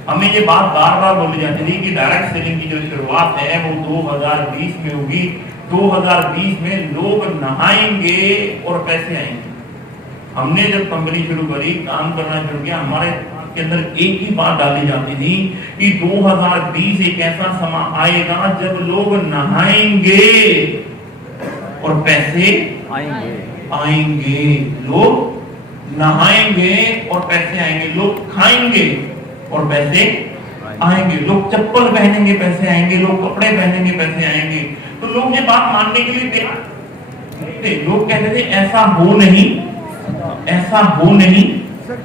हमें ये बात बार बार बोली जाती थी कि डायरेक्ट सेलिंग की जो शुरुआत है वो 2020 में होगी। 2020 में लोग नहाएंगे और पैसे आएंगे। हमने जब कंपनी शुरू करी, काम करना शुरू किया, हमारे के अंदर एक ही बात डाली जाती थी कि 2020 एक ऐसा समा आएगा जब लोग नहाएंगे और पैसे आएंगे। लोग नहाएंगे और पैसे आएंगे। लोग खाएंगे और पैसे आएंगे। लोग चप्पल पहनेंगे, पैसे आएंगे। लोग कपड़े पहनेंगे, पैसे आएंगे। तो लोग ये बात मानने के लिए तैयार थे। लोग कहते थे ऐसा हो नहीं, ऐसा हो नहीं।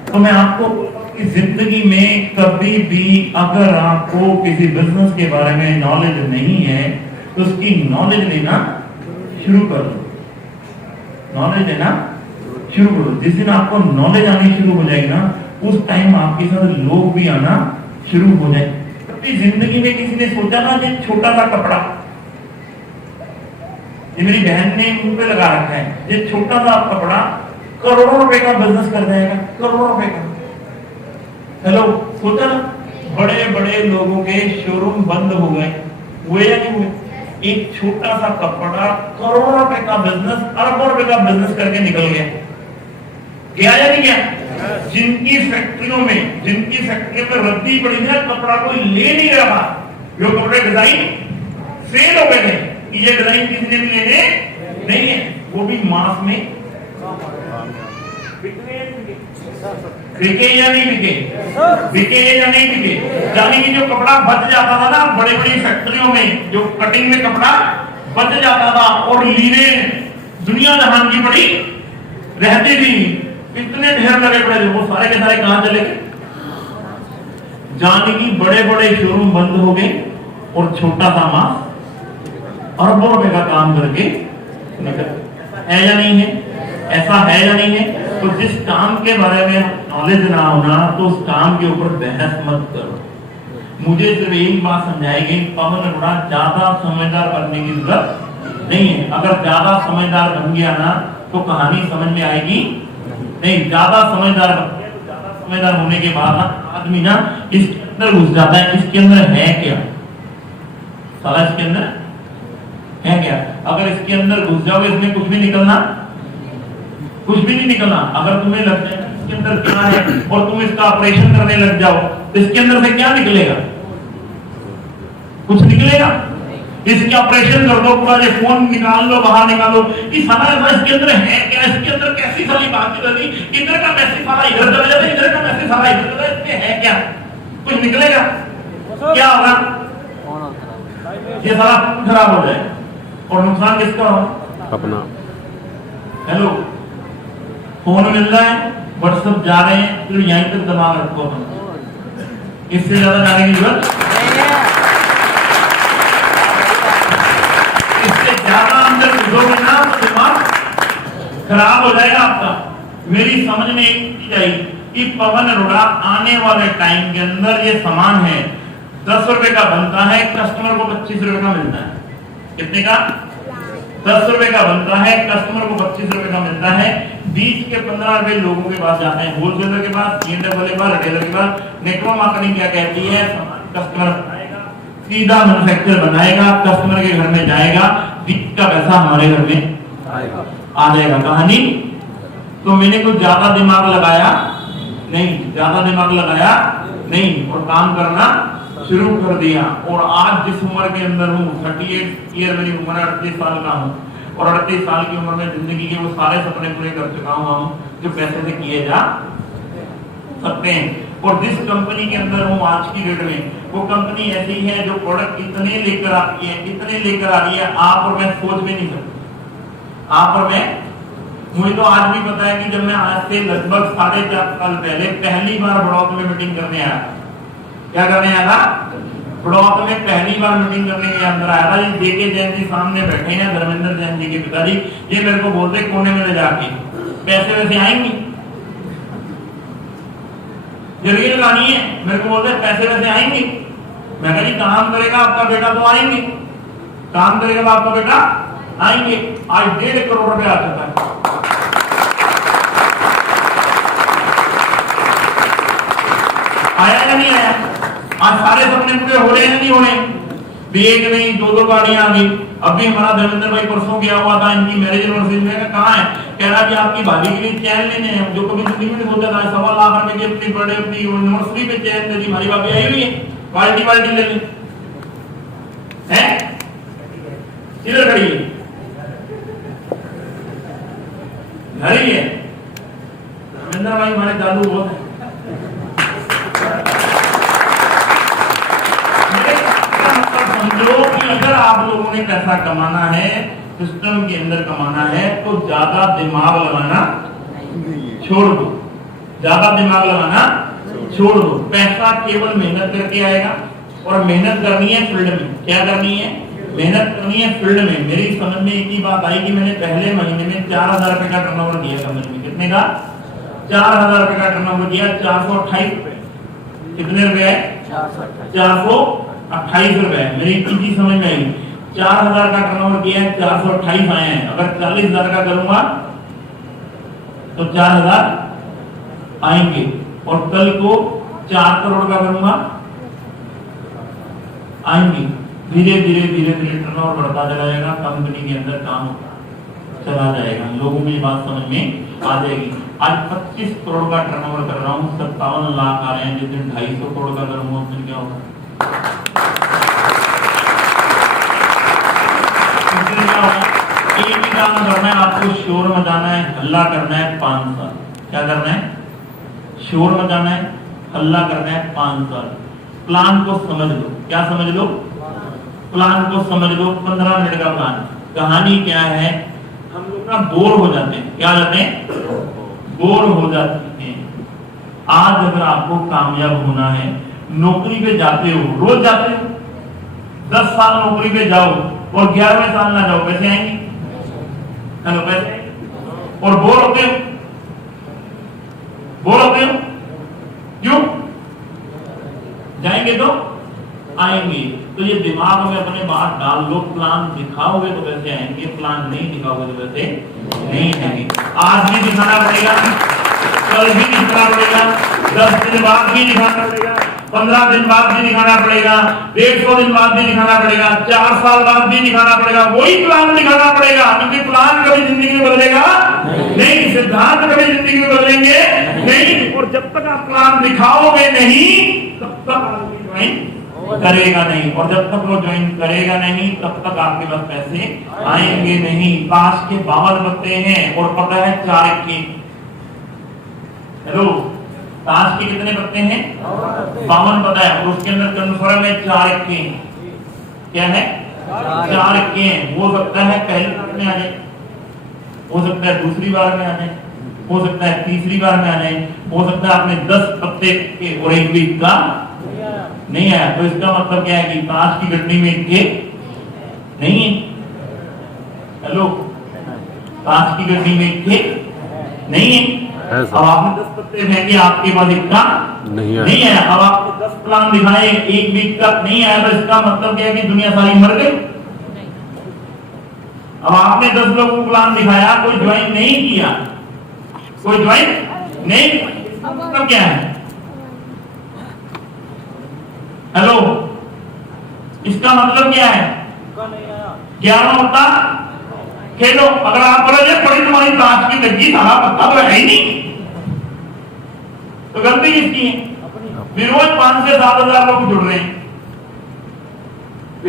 तो मैं आपको कि जिंदगी में कभी भी अगर आपको किसी बिजनेस के बारे में नॉलेज नहीं है तो उसकी नॉलेज लेना शुरू कर दो। नॉलेज लेना शुरू करो। जिस दिन आपको नॉलेज आनी शुरू हो जाएगी ना, उस टाइम आपके साथ लोग भी आना शुरू हो जाए। कभी जिंदगी में किसी ने सोचा ना कि छोटा सा कपड़ा, ये मेरी बहन ने मुंह पे लगा रखा है, ये छोटा सा कपड़ा करोड़ों रुपए का बिजनेस कर जाएगा। करोड़ों रुपए का। हेलो, सोचा ना? बड़े बड़े लोगों के शोरूम बंद हो गए, हुए या नहीं हुए? एक छोटा सा कपड़ा करोड़ों रुपए का बिजनेस, अरबों रुपए का बिजनेस करके निकल गया। गया या नहीं गया? जिनकी फैक्ट्रियों में रद्दी पड़ी थी, कपड़ा कोई ले नहीं रहा, जो कपड़े डिजाइन फेल हो गए थे कि ये डिजाइन किसी ने भी लेने नहीं है, वो भी मास में बिके या नहीं बिके? बिके या नहीं बिके? यानी कि जो कपड़ा बच जाता था ना बड़ी बड़ी फैक्ट्रियों में, जो कटिंग में कपड़ा बच जाता था और लीनें दुनिया जहान की बड़ी रहती थी, इतने ढेर लगे पड़े थे, वो सारे के सारे कहां चले गए? जाने की बड़े बड़े शोरूम बंद हो गए और छोटा सा मास अरबों रुपए का काम करके निकल। है या नहीं है? ऐसा है या नहीं है? तो जिस काम के बारे में नॉलेज ना होना तो उस काम के ऊपर बहस मत करो। मुझे सिर्फ एक बात समझाएगी, पवन अरोड़ा ज्यादा समझदार बनने की जरूरत नहीं है। अगर ज्यादा समझदार बन गया ना तो कहानी समझ में आएगी नहीं। ज्यादा समझदार होने के बाद ना आदमी ना इसके अंदर घुस जाता है, इसके अंदर है क्या, साला इसके अंदर है क्या। अगर इसके अंदर घुस जाओगे इसमें कुछ भी निकलना, कुछ भी नहीं निकलना। अगर तुम्हें लगता है इसके अंदर क्या है और तुम इसका ऑपरेशन करने लग जाओ तो इसके अंदर से क्या निकलेगा? कुछ निकलेगा? इसके ऑपरेशन कर दो, पूरा ये फोन निकाल लो, बाहर निकालो कि साला इसके अंदर है क्या, इसके अंदर कैसी साली बात कर रही, इधर का मैसेज साला इधर चला जाता है, इधर का मैसेज साला इधर चला, इसमें है क्या? कुछ निकलेगा? क्या होगा? ये सारा खराब हो जाए और नुकसान किसका होगा? अपना। हेलो, फोन मिल रहा है, व्हाट्सएप जा रहे हैं, फिर यहीं तक दिमाग रखो। इससे ज्यादा जाने की जरूरत ज्यादा अंदर घुसोगे ना तो दिमाग खराब हो जाएगा आपका। मेरी समझ में एक चीज आई कि पवन अरोड़ा आने वाले टाइम के अंदर ये सामान है 10 रुपए का बनता है, कस्टमर को 25 रुपए का मिलता है। कितने का? 10 रुपए का बनता है, कस्टमर को 25 रुपए का मिलता है। बीच के 15 रुपए लोगों के पास जाते हैं, होलसेलर के पास, वाले के पास, रिटेलर के पास। नेटवर्क मार्केटिंग क्या कहती है? कस्टमर सीधा मैन्युफैक्चरर बनाएगा, कस्टमर के घर में जाएगा, बीच का पैसा हमारे घर में आ जाएगा। कहानी तो मैंने कुछ ज्यादा दिमाग लगाया नहीं, ज्यादा दिमाग लगाया नहीं और काम करना शुरू कर दिया। और आज जिस उम्र के अंदर हूँ, 38 ईयर मेरी उम्र, 38 साल का हूँ, और 38 साल की उम्र में जिंदगी के वो सारे सपने पूरे कर चुका हूँ जो पैसे से किए जा सकते हैं। और जिस कंपनी के अंदर हूँ आज की डेट में, वो कंपनी ऐसी है जो प्रोडक्ट इतने लेकर आती है, इतने लेकर आ रही है, आप और मैं सोच भी नहीं सकते। आप और मैं, मुझे तो आज भी पता है कि जब मैं आज से लगभग 4.5 साल पहले पहली बार ब्लॉक में मीटिंग करने आया, क्या करने आया था, ब्लॉक में पहली बार मीटिंग करने के अंदर आया था। ये जेके जैन जी सामने बैठे हैं, धर्मेंद्र जैन जी के पिताजी, ये मेरे को बोलते कोने में ले जाके पैसे वैसे आएंगे, जरिए लगानी है, मेरे को बोलते पैसे वैसे आएंगे। मैं कहा जी काम करेगा आपका बेटा तो आएंगे, काम करेगा आपका बेटा आएंगे। आज 1.5 करोड़ रुपए आ चुका है। आया या नहीं आया? आज सारे सपने पूरे हो रहे हैं नहीं हो रहे? एक नहीं 2 गाड़ियां आ गई। अभी हमारा धर्मेंद्र भाई परसों गया हुआ था इनकी मैरिज एनिवर्सरी में, कहाँ है, कह रहा कि आपकी भाभी के लिए चैन लेने हैं, जो कभी जिंदगी में सोचा था 1.25 लाख रुपए की अपनी बर्थडे अपनी एनिवर्सरी पे चैन दे दी, हमारी भाभी आई हुई है, पार्टी पार्टी ले ली है, किधर खड़ी है, घर ही है। धर्मेंद्र भाई हमारे जादू बहुत है। समझो कि अगर आप लोगों ने पैसा कमाना है, सिस्टम के अंदर कमाना है, तो ज्यादा दिमाग लगाना छोड़ दो, ज्यादा दिमाग लगाना छोड़ दो। पैसा केवल मेहनत करके आएगा, और मेहनत करनी है फील्ड में। क्या करनी है? मेहनत करनी है फील्ड में। मेरी समझ में एक ही बात आई कि मैंने पहले महीने में 4000 रुपए का टर्नओवर किया कंपनी में। कितने का? 4000 रुपए का टर्नओवर किया। 428 रुपए, कितने रुपए? 428 रुपए। मेरी इतनी समझ में आई, 4000 का टर्नओवर किया है, 428 आए हैं। अगर 40,000 का करूंगा तो 4000 आएंगे, और कल को 4 करोड़ का करूंगा आएंगे। धीरे धीरे धीरे धीरे टर्नओवर बढ़ता चला जाएगा, कंपनी के अंदर काम चला जाएगा, लोगों में बात समझ में आ जाएगी। आज 25 करोड़ का टर्नओवर कर रहा हूँ, 57 लाख आ रहे हैं। जिस दिन 250 करोड़ का करूंगा उस दिन क्या होगा? एक ही काम करना है आपको, शोर मचाना है, हल्ला करना है 5 साल। क्या करना है? शोर मचाना है, हल्ला करना है 5 साल। प्लान को समझ लो। क्या समझ लो? प्लान को समझ लो। 15 मिनट का प्लान। कहानी क्या है, हम लोग ना बोर हो जाते हैं। क्या हो जाते हैं? बोर हो जाते हैं। आज अगर आपको कामयाब होना है, नौकरी पे जाते हो, रोज जाते हो, 10 साल नौकरी पे जाओ और 11वें साल ना जाओ, पैसे आएंगे? हेलो, पैसे? और बोर होते हो? बोर होते हो? क्यों? जाएंगे तो आएंगे। तो ये दिमाग में अपने बात डाल लो। प्लान दिखाओगे तो पैसे आएंगे, प्लान नहीं दिखाओगे तो पैसे नहीं आएंगे। आज भी दिखाना पड़ेगा, कल भी दिखाना पड़ेगा, 10 दिन बाद भी दिखाना पड़ेगा, 15 दिन बाद भी दिखाना पड़ेगा, 150 दिन बाद भी दिखाना पड़ेगा, 4 साल बाद भी दिखाना पड़ेगा। वही प्लान दिखाना पड़ेगा, क्योंकि प्लान कभी जिंदगी में बदलेगा नहीं, सिद्धांत कभी जिंदगी में बदलेंगे नहीं। और जब तक आप प्लान दिखाओगे नहीं, तब तक आदमी ज्वाइन करेगा नहीं, और जब तक वो ज्वाइन करेगा नहीं, तब तक आपके पास पैसे आएंगे नहीं। ताश के 52 पत्ते हैं और पता है 4 इक्के। हेलो, ताश के कितने पत्ते हैं? 52 पता है, और उसके अंदर कन्फर्म है 4 इक्के। क्या है? 4 इक्के हैं। हो सकता है पहली बार में आ जाए, हो सकता है दूसरी बार में आ जाए, हो सकता है तीसरी बार में आ जाए, हो सकता है आपने 10 पत्ते के और एक वीक का नहीं आया। तो इसका मतलब क्या है कि ताश की गड्डी में इक्के नहीं है। हेलो, ताश की गड्डी में इक्के नहीं है। अब आपने 10 पत्ते फेंके, आपके पास इक्का नहीं आया। अब आपने 10 प्लान दिखाए, एक वीक का नहीं आया, तो इसका मतलब क्या है कि दुनिया सारी मर गई। अब आपने 10 लोगों को प्लान दिखाया, कोई ज्वाइन नहीं किया, कोई ज्वाइन नहीं, मतलब क्या है? हेलो, इसका मतलब क्या है? 11 होता खेलो। अगर आप बोले बड़ी तुम्हारी ताश की लगी सारा पत्ता तो है ही नहीं, तो गलती किसकी है? फिर रोज 5 से 7 हजार लोग जुड़ रहे हैं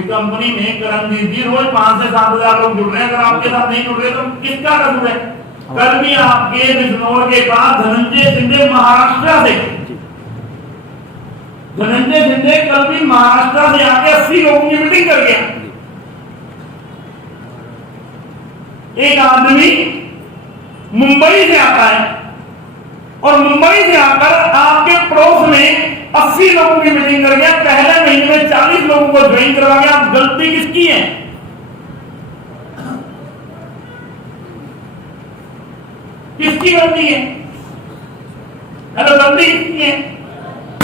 कंपनी में, करमजीत जी रोज 5 से 7 हजार लोग जुड़ रहे हैं, अगर आपके साथ नहीं जुड़ रहे तो किसका कसूर है? कल भी आपके बिजनौर के पास धनंजय शिंदे महाराष्ट्र से, धनंजय शिंदे कल भी महाराष्ट्र से आके 80 लोगों की मीटिंग कर गया। एक आदमी मुंबई से आता है और मुंबई से आकर आपके पड़ोस में 80 लोगों की मीटिंग कर गया, पहले महीने में 40 लोगों को ज्वाइन करवा गया। गलती किसकी है? किसकी गलती है? हेलो, गलती किसकी है?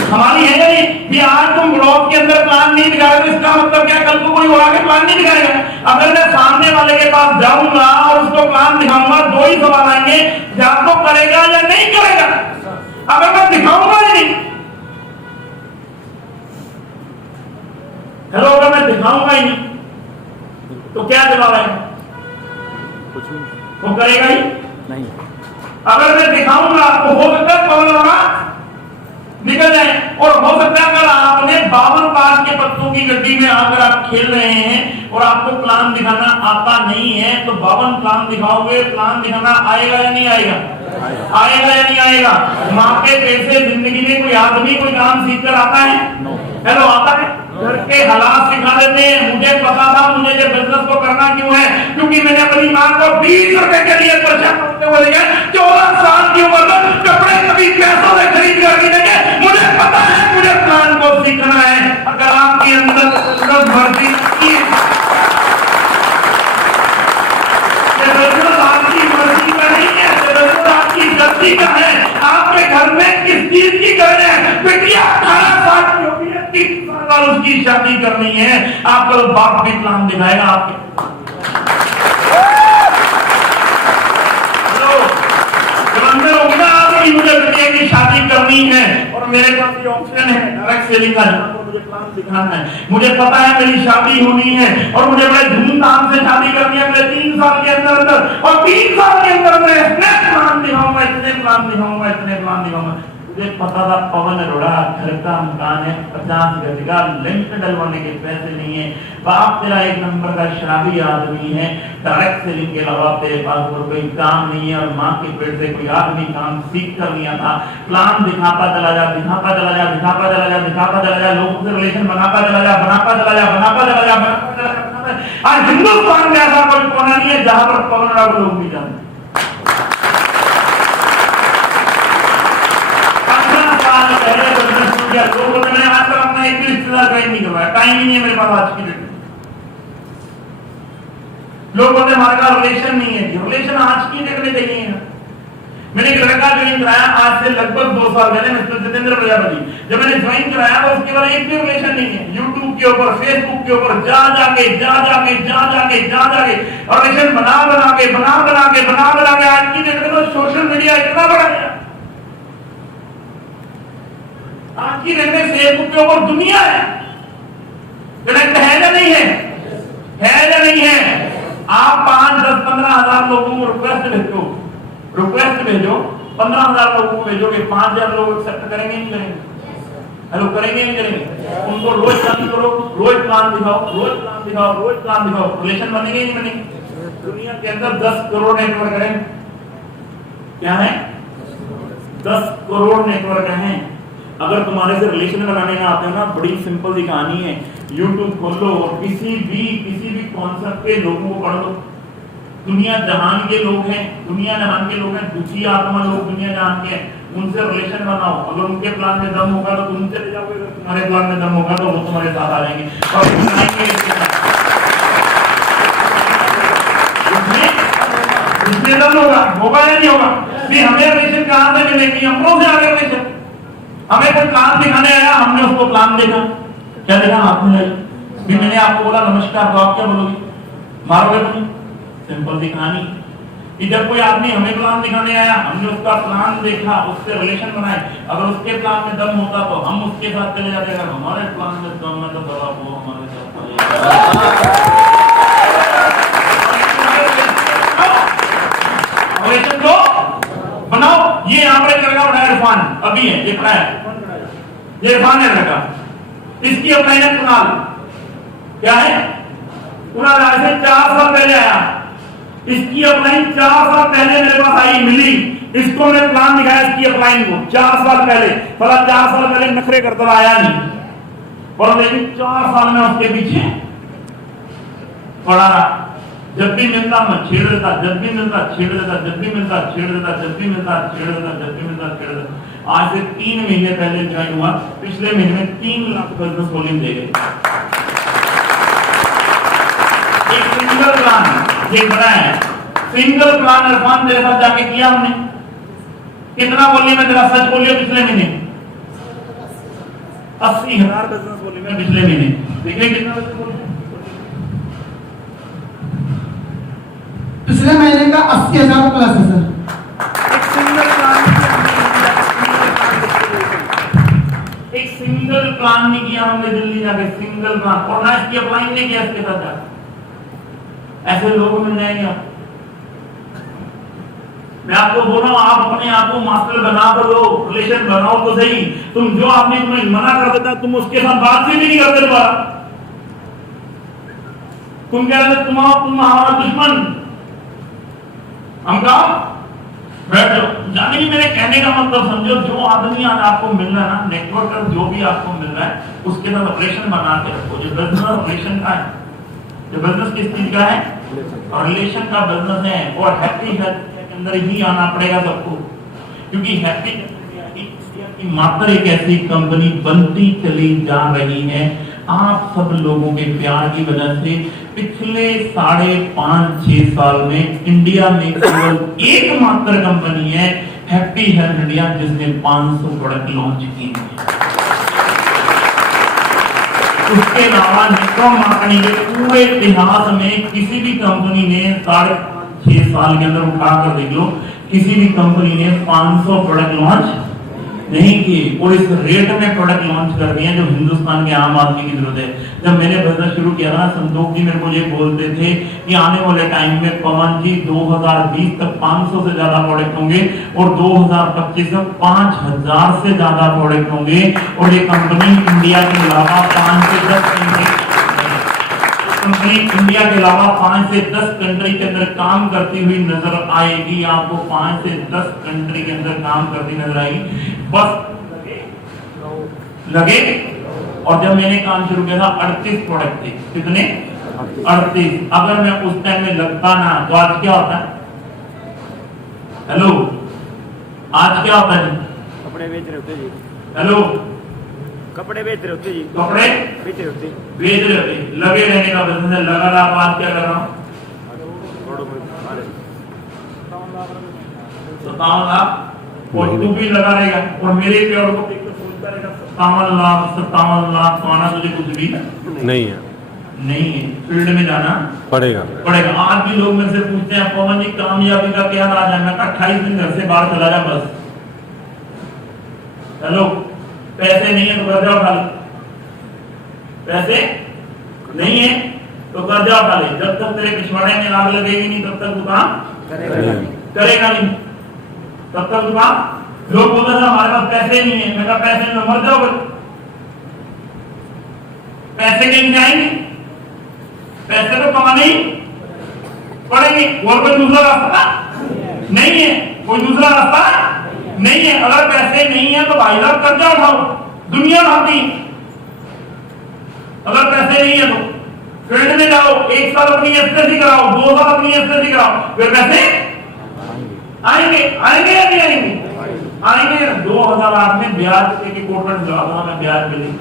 हमारी है नहीं कि आज तुम ब्लॉक के अंदर प्लान नहीं दिखा रहे, इसका मतलब क्या कल को कोई और आके प्लान नहीं दिखाएगा? अगर मैं सामने वाले के पास जाऊंगा और उसको प्लान दिखाऊंगा, 2 ही सवाल आएंगे, या तो करेगा या नहीं करेगा। अगर मैं दिखाऊंगा ही नहीं, हेलो, अगर मैं दिखाऊंगा ही नहीं तो क्या जवाब है? कुछ भी वो करेगा ही नहीं। अगर मैं दिखाऊंगा तो हो सकता है पवन होगा निकल जाए, और हो सकता है अगर आपने 52 पास के पत्तों की गड्डी में आकर आप खेल रहे हैं और आपको प्लान दिखाना आता नहीं है, तो 52 प्लान दिखाओगे, प्लान दिखाना आएगा या नहीं आएगा? आएगा या नहीं आएगा? माँ के पेट से जिंदगी में कोई आदमी कोई काम सीख कर आता है? हेलो, आता है? घर के हालात सिखा देते हैं। मुझे पता था मुझे ये बिजनेस को करना क्यों है, क्योंकि मैंने अपनी माँ को 20 रुपए के लिए परेशान करते हुए देखे। 14 साल की उम्र में कपड़े कभी पैसों से खरीद कर नहीं देखे। मुझे पता है मुझे प्लान को सीखना है। अगर आपके अंदर भर्ती आपकी मर्जी का नहीं है, आपकी गलती का है। आपके घर में किस चीज की करने है? बिटिया 18 साल की होगी है, 3 साल उसकी शादी करनी है, आपका बाप भी प्लान दिखाएगा आपके। मुझे बिटिया की शादी करनी है और मेरे पास ये ऑप्शन है डायरेक्ट सेलिंग का, मुझे प्लान दिखाना है। मुझे पता है मेरी शादी होनी है और मुझे बड़े धूमधाम से शादी करनी है मेरे 3 साल के अंदर अंदर, और 3 साल के अंदर मैं इतने प्लान दिखाऊंगा, इतने प्लान दिखाऊंगा, इतने प्लान दिखाऊंगा। मुझे पता था पवन अरोड़ा घर का मकान है 50 गज का, लिंक डलवाने के पैसे नहीं है, बाप तेरा 1 नंबर का शराबी आदमी है, डायरेक्ट सेलिंग के अलावा तेरे पास और कोई काम नहीं है, और माँ के पेट से कोई आदमी काम सीख कर नहीं आता। प्लान दिखाता चला जा, दिखाता चला जा, दिखाता चला जा, दिखाता चला जा, लोगों से रिलेशन बनाता चला जा, बनाता चला जा, बनाता चला जा, बनाता चला जा। आज हिंदुस्तान में ऐसा कोई कोना नहीं है जहां पर पवन अरोड़ा को लोग नहीं जानते। लोगों ने मैंने आज तक अपना एक भी रिश्तेदार ज्वाइन नहीं करवाया, टाइम ही नहीं है मेरे पास आज की डेट में। लोगों ने हमारे पास रिलेशन नहीं है, रिलेशन आज की डेट में चाहिए। मैंने एक लड़का ज्वाइन कराया आज से लगभग 2 साल पहले, मिस्टर जितेंद्र प्रजापति। जब मैंने ज्वाइन कराया तो उसके बाद एक भी रिलेशन नहीं है। यूट्यूब के ऊपर, फेसबुक के ऊपर जा जाके और रिलेशन बना बना के आज की डेट में तो सोशल मीडिया इतना बड़ा है, आज की डेट में फेसबुक के ऊपर दुनिया है। कनेक्ट है या नहीं है? है या नहीं है? आप 5, 10, 15 हजार लोगों को रिक्वेस्ट भेजो, 15 हजार लोगों को भेजोगे, 5000 लोग एक्सेप्ट करेंगे नहीं करेंगे? हेलो, करेंगे नहीं करेंगे? उनको रोज प्लान करो, रोज प्लान दिखाओ, रिलेशन बनेंगे नहीं बनेंगे? दुनिया के अंदर 10 करोड़ नेटवर्क है। क्या है? 10 करोड़ नेटवर्क है। अगर तुम्हारे से रिलेशन बनाने ना आते हो ना, बड़ी सिंपल सी कहानी है, यूट्यूब खोलो और किसी भी कॉन्सेप्ट के लोगों को पढ़ लो। दुनिया जहान के लोग हैं, दुखी आत्मा लोग दुनिया जहान के हैं, उनसे रिलेशन बनाओ। अगर उनके प्लान में दम होगा तो तुम चले जाओगे, अगर तुम्हारे प्लान में दम होगा तो वो तुम्हारे साथ आ जाएंगे और उसमें दम होगा या नहीं होगा? हमें रिलेशन कहां से मिलेगी? हमको से आगे रिलेशन। हमें कोई प्लान दिखाने आया, हमने उसको प्लान देखा, क्या देखा? आपने भी मैंने आपको बोला नमस्कार, तो आप क्या बोलोगे? मारोगे तो नहीं? सिंपल सी कहानी कि जब कोई आदमी हमें प्लान दिखाने आया, हमने उसका प्लान देखा, उससे रिलेशन बनाए, अगर उसके प्लान में दम होता तो हम उसके साथ चले जाते, अगर हमारे प्लान में दम है तो बड़ा वो हमारे साथ मैंने कुणाल, क्या है कुणाल आज से 4 साल पहले आया, इसकी अपलाइन 4 साल पहले मेरे पास आई मिली, इसको मैं प्लान दिखाया इसकी अपलाइन को 4 साल पहले, भला 4 साल पहले नखरे करता आया नहीं, और लेकिन 4 साल में उसके पीछे पड़ा रहा। जब भी मिलता मैं छेड़ देता, जब भी मिलता छेड़ देता, जब भी मिलता छेड़ देता, जब भी मिलता छेड़ देता, जब भी मिलता छेड़ देता। आज से 3 महीने पहले ज्वाइन हुआ, पिछले महीने में 3 लाख बिजनेस वॉल्यूम दे गए। एक सिंगल प्लान ये बड़ा है, सिंगल प्लान इरफान तेरे साथ जाके किया हमने, कितना वॉल्यूम है तेरा, सच बोलिए पिछले महीने 80,000 बिजनेस वॉल्यूम है पिछले महीने। देखिए कितना बिजनेस वॉल्यूम पिछले महीने का 80,000 प्लस है सर। एक सिंगल प्लान एक सिंगल प्लान नहीं किया हमने दिल्ली जाके, सिंगल प्लान, और ना इसकी अप्लाई नहीं किया इसके साथ जाकर। ऐसे लोग मिल जाएंगे आप, मैं आपको बोल रहा हूं आप अपने आप को मास्टर बना कर लो, रिलेशन बनाओ तो सही। तुम जो आपने तुम्हें मना कर देता तुम उसके साथ बात भी नहीं करते दोबारा, तुम कह रहे तुम हमारा दुश्मन, हम कहा बैठ जाओ। जाने की मेरे कहने का मतलब समझो, जो आदमी आज आपको मिल रहा है ना, नेटवर्कर जो भी आपको मिल रहा है उसके साथ रिलेशन बना के रखो। जो बिजनेस रिलेशन का है, जो बिजनेस किस चीज का है, रिलेशन का बिजनेस है, और हैप्पी हेल्थ के अंदर ही आना पड़ेगा सबको, क्योंकि हैप्पी की मात्र एक ऐसी कंपनी बनती चली जा रही है आप सब लोगों के प्यार की वजह से। पिछले 5.5-6 साल में इंडिया में केवल एकमात्र कंपनी है हैप्पी हेल्थ इंडिया जिसने 500 प्रोडक्ट लॉन्च किए हैं। उसके अलावा नेटवर्क मार्केटिंग के पूरे इतिहास में किसी भी कंपनी ने 5.5-6 साल के अंदर उठाकर देख लो, किसी भी कंपनी ने 500 प्रोडक्ट लॉन्च नहीं किए, और इस रेट में प्रोडक्ट लॉन्च कर दिए जो हिंदुस्तान के आम आदमी की जरूरत है। जब मैंने बिजनेस शुरू किया ना, संतोष जी मेरे को ये बोलते थे कि आने वाले टाइम में पवन जी 2020 तक 500 से ज्यादा प्रोडक्ट होंगे, और 2025 तक 5,000 से ज्यादा प्रोडक्ट होंगे, और ये कंपनी इंडिया के अलावा 5 से 10 कंपनी इंडिया के अलावा 5 से 10 कंट्री के अंदर काम करती हुई नजर आएगी। आपको 5 से 10 कंट्री के अंदर काम करती नजर आएगी, बस लगे। और जब मैंने काम शुरू किया था 38 प्रोडक्ट थे, कितने 38। अगर मैं उस टाइम में लगता ना तो आज क्या होता है, हेलो आज क्या होता है, कपड़े बेच रहे होते जी, हेलो कपड़े बेच रहे होते जी, कपड़े बेच रहे होते, बेच रहे होते, लगे रहने का बिजनेस है। लगा रहा, बात क्या कर रहा हूँ, 57 लाख, और तू भी लगा रहेगा, और मेरे प्योर को देख कर सोचता रहेगा 57 लाख पाना तुझे कुछ भी नहीं है, नहीं है। फील्ड में जाना पड़ेगा। आज भी लोग मेरे से पूछते हैं पवन जी कामयाबी का क्या राज है, मैं 28 दिन घर से बाहर चला जा बस। हेलो पैसे नहीं है तो कर्जा उठा ले, पैसे नहीं है तो कर्जा उठा ले। जब तक तेरे पिछवाड़े में आग लगेगी नहीं तब तक तू काम करेगा नहीं, तब तक तू काम। लोग बोलते हैं हमारे पास पैसे नहीं है, मैं कहा पैसे में मर जाओगे, पैसे कहीं जाएंगे, पैसे तो कमाने ही पड़ेंगे, और कोई दूसरा रास्ता नहीं है, कोई दूसरा रास्ता नहीं है। अगर पैसे नहीं है तो भाई साहब कर्जा उठाओ, दुनिया उठाती। अगर पैसे नहीं है तो फील्ड में जाओ, 1 साल अपनी एसएससी कराओ, 2 साल अपनी एसएससी कराओ, फिर पैसे आएंगे आएंगे या नहीं आएंगे, आएंगे। 2008 में ब्याज एक कोर्ट में लगा था मैं, ब्याज मिली,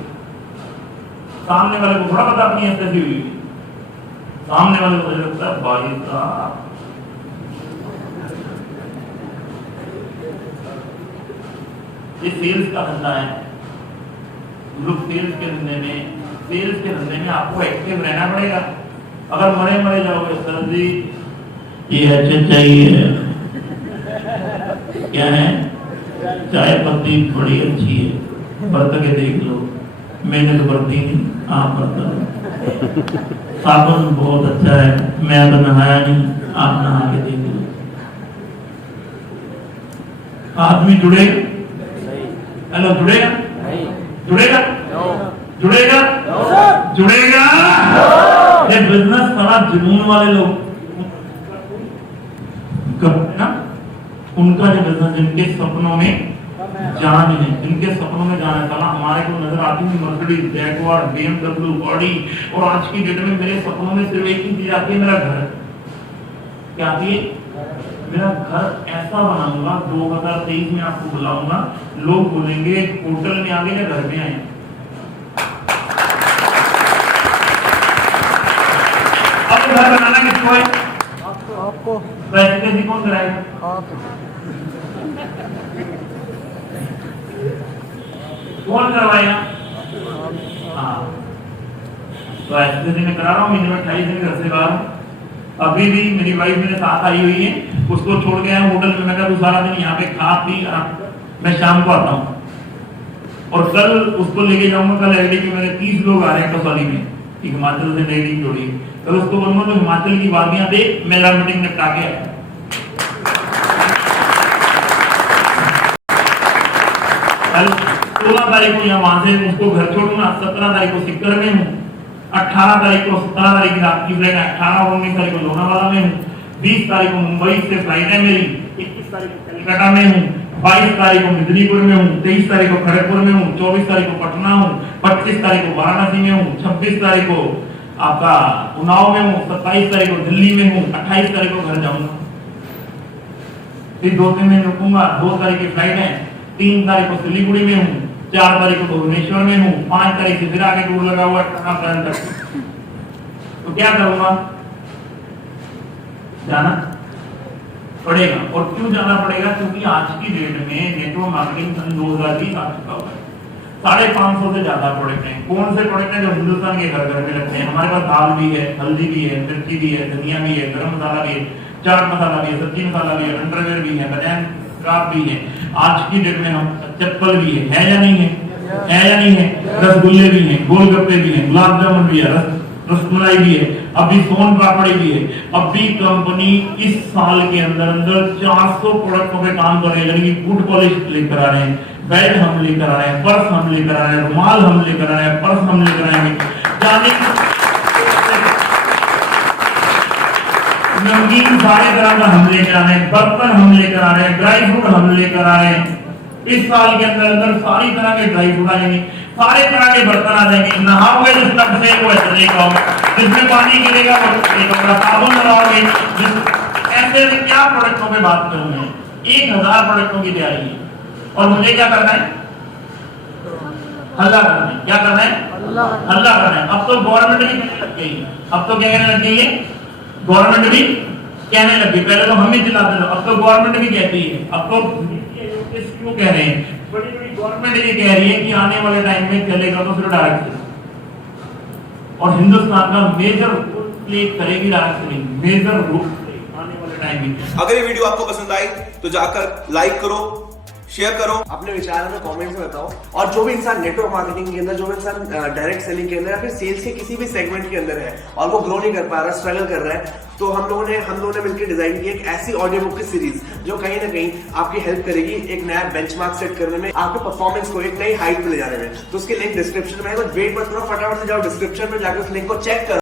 सामने वाले को थोड़ा पता अपनी एसएससी हुई, सामने वाले को लगता है भाई साहब ये सेल्स का धंधा है। लोग सेल्स के धंधे में आपको एक्टिव रहना पड़ेगा। अगर मरे जाओगे सर जी ये अच्छा चाहिए, क्या है, चाय पत्ती बड़ी अच्छी है, बरत के देख लो, मैंने तो बरती नहीं, आप बरत। साबुन बहुत अच्छा है, मैं तो नहाया नहीं, आप नहा के देख लो। आदमी जुड़े, हेलो जुड़ेगा, जुड़ेगा जुड़ेगा जुड़ेगा। ये बिजनेस बड़ा जुनून वाले लोग करते ना, उनका जो बिजनेस, जिनके सपनों में जान है, जिनके सपनों में जान है। कल हमारे को नजर आती है मर्सिडीज, जैगुआर, BMW, ऑडी, और आज की डेट में मेरे सपनों में सिर्फ एक ही चीज आती है, मेरा घर। क्या आती है? मेरा घर ऐसा बनाऊंगा, 2023 में आपको बुलाऊंगा, लोग बोलेंगे होटल में आ गए या घर में आए। अब घर बनाना किसको है? आपको पैसे कैसी कौन कराएगा? कौन करवाएगा? हाँ, तो ऐसे दिन करा रहा हूँ, महीने में 28 दिन घर से बाहर हूँ। अभी भी मेरी वाइफ मेरे साथ आई हुई है, उसको छोड़ गया होटल में। मैं कहा तू सारा दिन यहाँ पे खा पी, मैं शाम को आता हूँ। और कल उसको लेके जाऊंगा, कल एलडी के मेरे 30 लोग आ रहे हैं कसौली में, हिमाचल से नई टीम जोड़ी। कल उसको बोलूंगा तो हिमाचल की वादियां देख, मेरा मीटिंग निपटा के आया। कल 16 तारीख को यहाँ वहां से उसको घर छोड़ूंगा, 17 तारीख को सिक्कर में हूँ, 18 तारीख को 17 तारीख की रात की फ्लाइट है, 18 और 19 तारीख को लोनावाला में हूँ, 20 तारीख को मुंबई से फ्लाइट है मेरी, 21 तारीख को कलकत्ता में हूँ, 22 तारीख को मिदनीपुर में हूँ, 23 तारीख को खड़गपुर में हूँ, 24 तारीख को पटना हूँ, 25 तारीख को वाराणसी में हूँ, 26 तारीख को आपका उन्नाव में हूँ, 27 तारीख को दिल्ली में हूँ, 28 तारीख को घर जाऊंगा। फिर 2-3 दिन रुकूंगा, 2 तारीख की फ्लाइट है, 3 तारीख को सिलीगुड़ी में हूँ, 4 तारीख को भुवनेश्वर में हूँ, 5 तारीख से फिर आगे टूर लगा हुआ है। तो क्या करूंगा? जाना पड़ेगा। और क्यों जाना पड़ेगा? क्योंकि आज की डेट में नेटवर्क मार्केटिंग सन 2020 आ चुका हुआ है। 550 से ज्यादा प्रोडक्ट हैं। कौन से प्रोडक्ट हैं जो हिंदुस्तान के घर घर में लगते हैं? हमारे पास दाल भी है, हल्दी भी है, मिर्ची भी है, धनिया भी है, गरम मसाला भी है, चाट मसाला भी है, सब्जी मसाला भी है, अंडरवेयर भी है, बनियान क्राफ्ट भी है। आज की डेट में हम चप्पल भी है या नहीं है? है या नहीं है? रसगुल्ले भी हैं, गोलगप्पे भी हैं, गुलाब जामुन भी है, रसमलाई भी है, अभी सोन पापड़ी भी है। अभी कंपनी इस साल के अंदर अंदर 400 प्रोडक्टों पे काम कर रहे हैं, यानी कि बूट पॉलिश लेकर आ रहे हैं, बेल्ट हम लेकर आ रहे हैं, पर्स हम लेकर आ रहे हैं, रुमाल हम लेकर आ रहे हैं, पर्स हम लेकर आएंगे, नमकीन सारे तरह का हम लेकर आ रहे हैं, बर्तन हम लेकर आ रहे हैं, ड्राई फ्रूट हम लेकर आ रहे हैं। इस साल के अंदर अंदर सारी तरह के ड्राई फ्रूट आ जाएंगे, सारे तरह के बर्तन आ जाएंगे। नहाओगे जिस तक से वो ऐसे नहीं खाओगे, जिसमें पानी गिरेगा वो नहीं खाओगे, साबुन लगाओगे। ऐसे में क्या प्रोडक्टों पे बात करूंगा? 1000 प्रोडक्टों की तैयारी है और मुझे क्या करना है? हल्ला करना है। क्या करना है? हल्ला करना है। अब तो गवर्नमेंट भी कहने लग गई है, अब तो क्या कहने लग गई है? गवर्नमेंट भी कहने लगी। पहले तो हम ही चिल्लाते थे, अब तो गवर्नमेंट भी कहती है। अब तो क्यों कह रहे हैं? बड़ी बड़ी गवर्नमेंट ये कह रही है कि आने वाले टाइम में चलेगा तो सिर्फ डायरेक्ट सेलिंग, और हिंदुस्तान का मेजर रोल प्ले करेगी डायरेक्ट सेलिंग, मेजर रोल आने वाले टाइम में। अगर ये वीडियो आपको पसंद आई तो जाकर लाइक करो, शेयर करो, अपने विचार हमें कमेंट्स में बताओ। और जो भी इंसान नेटवर्क मार्केटिंग के अंदर, जो भी इंसान डायरेक्ट सेलिंग के अंदर या फिर सेल्स के किसी भी सेगमेंट के अंदर है और वो ग्रो नहीं कर पा रहा, स्ट्रगल कर रहा है, तो हम लोगों ने मिलकर डिजाइन की एक ऐसी ऑडियो बुक की सीरीज जो कहीं ना कहीं आपकी हेल्प करेगी एक नया बेंचमार्क सेट करने में, आपके परफॉर्मेंस को एक नई हाइट पे ले जाने में। तो उसके लिंक डिस्क्रिप्शन में है, तो वेट मत करो, फटाफट से जाओ डिस्क्रिप्शन में जाकर उस लिंक को चेक करो।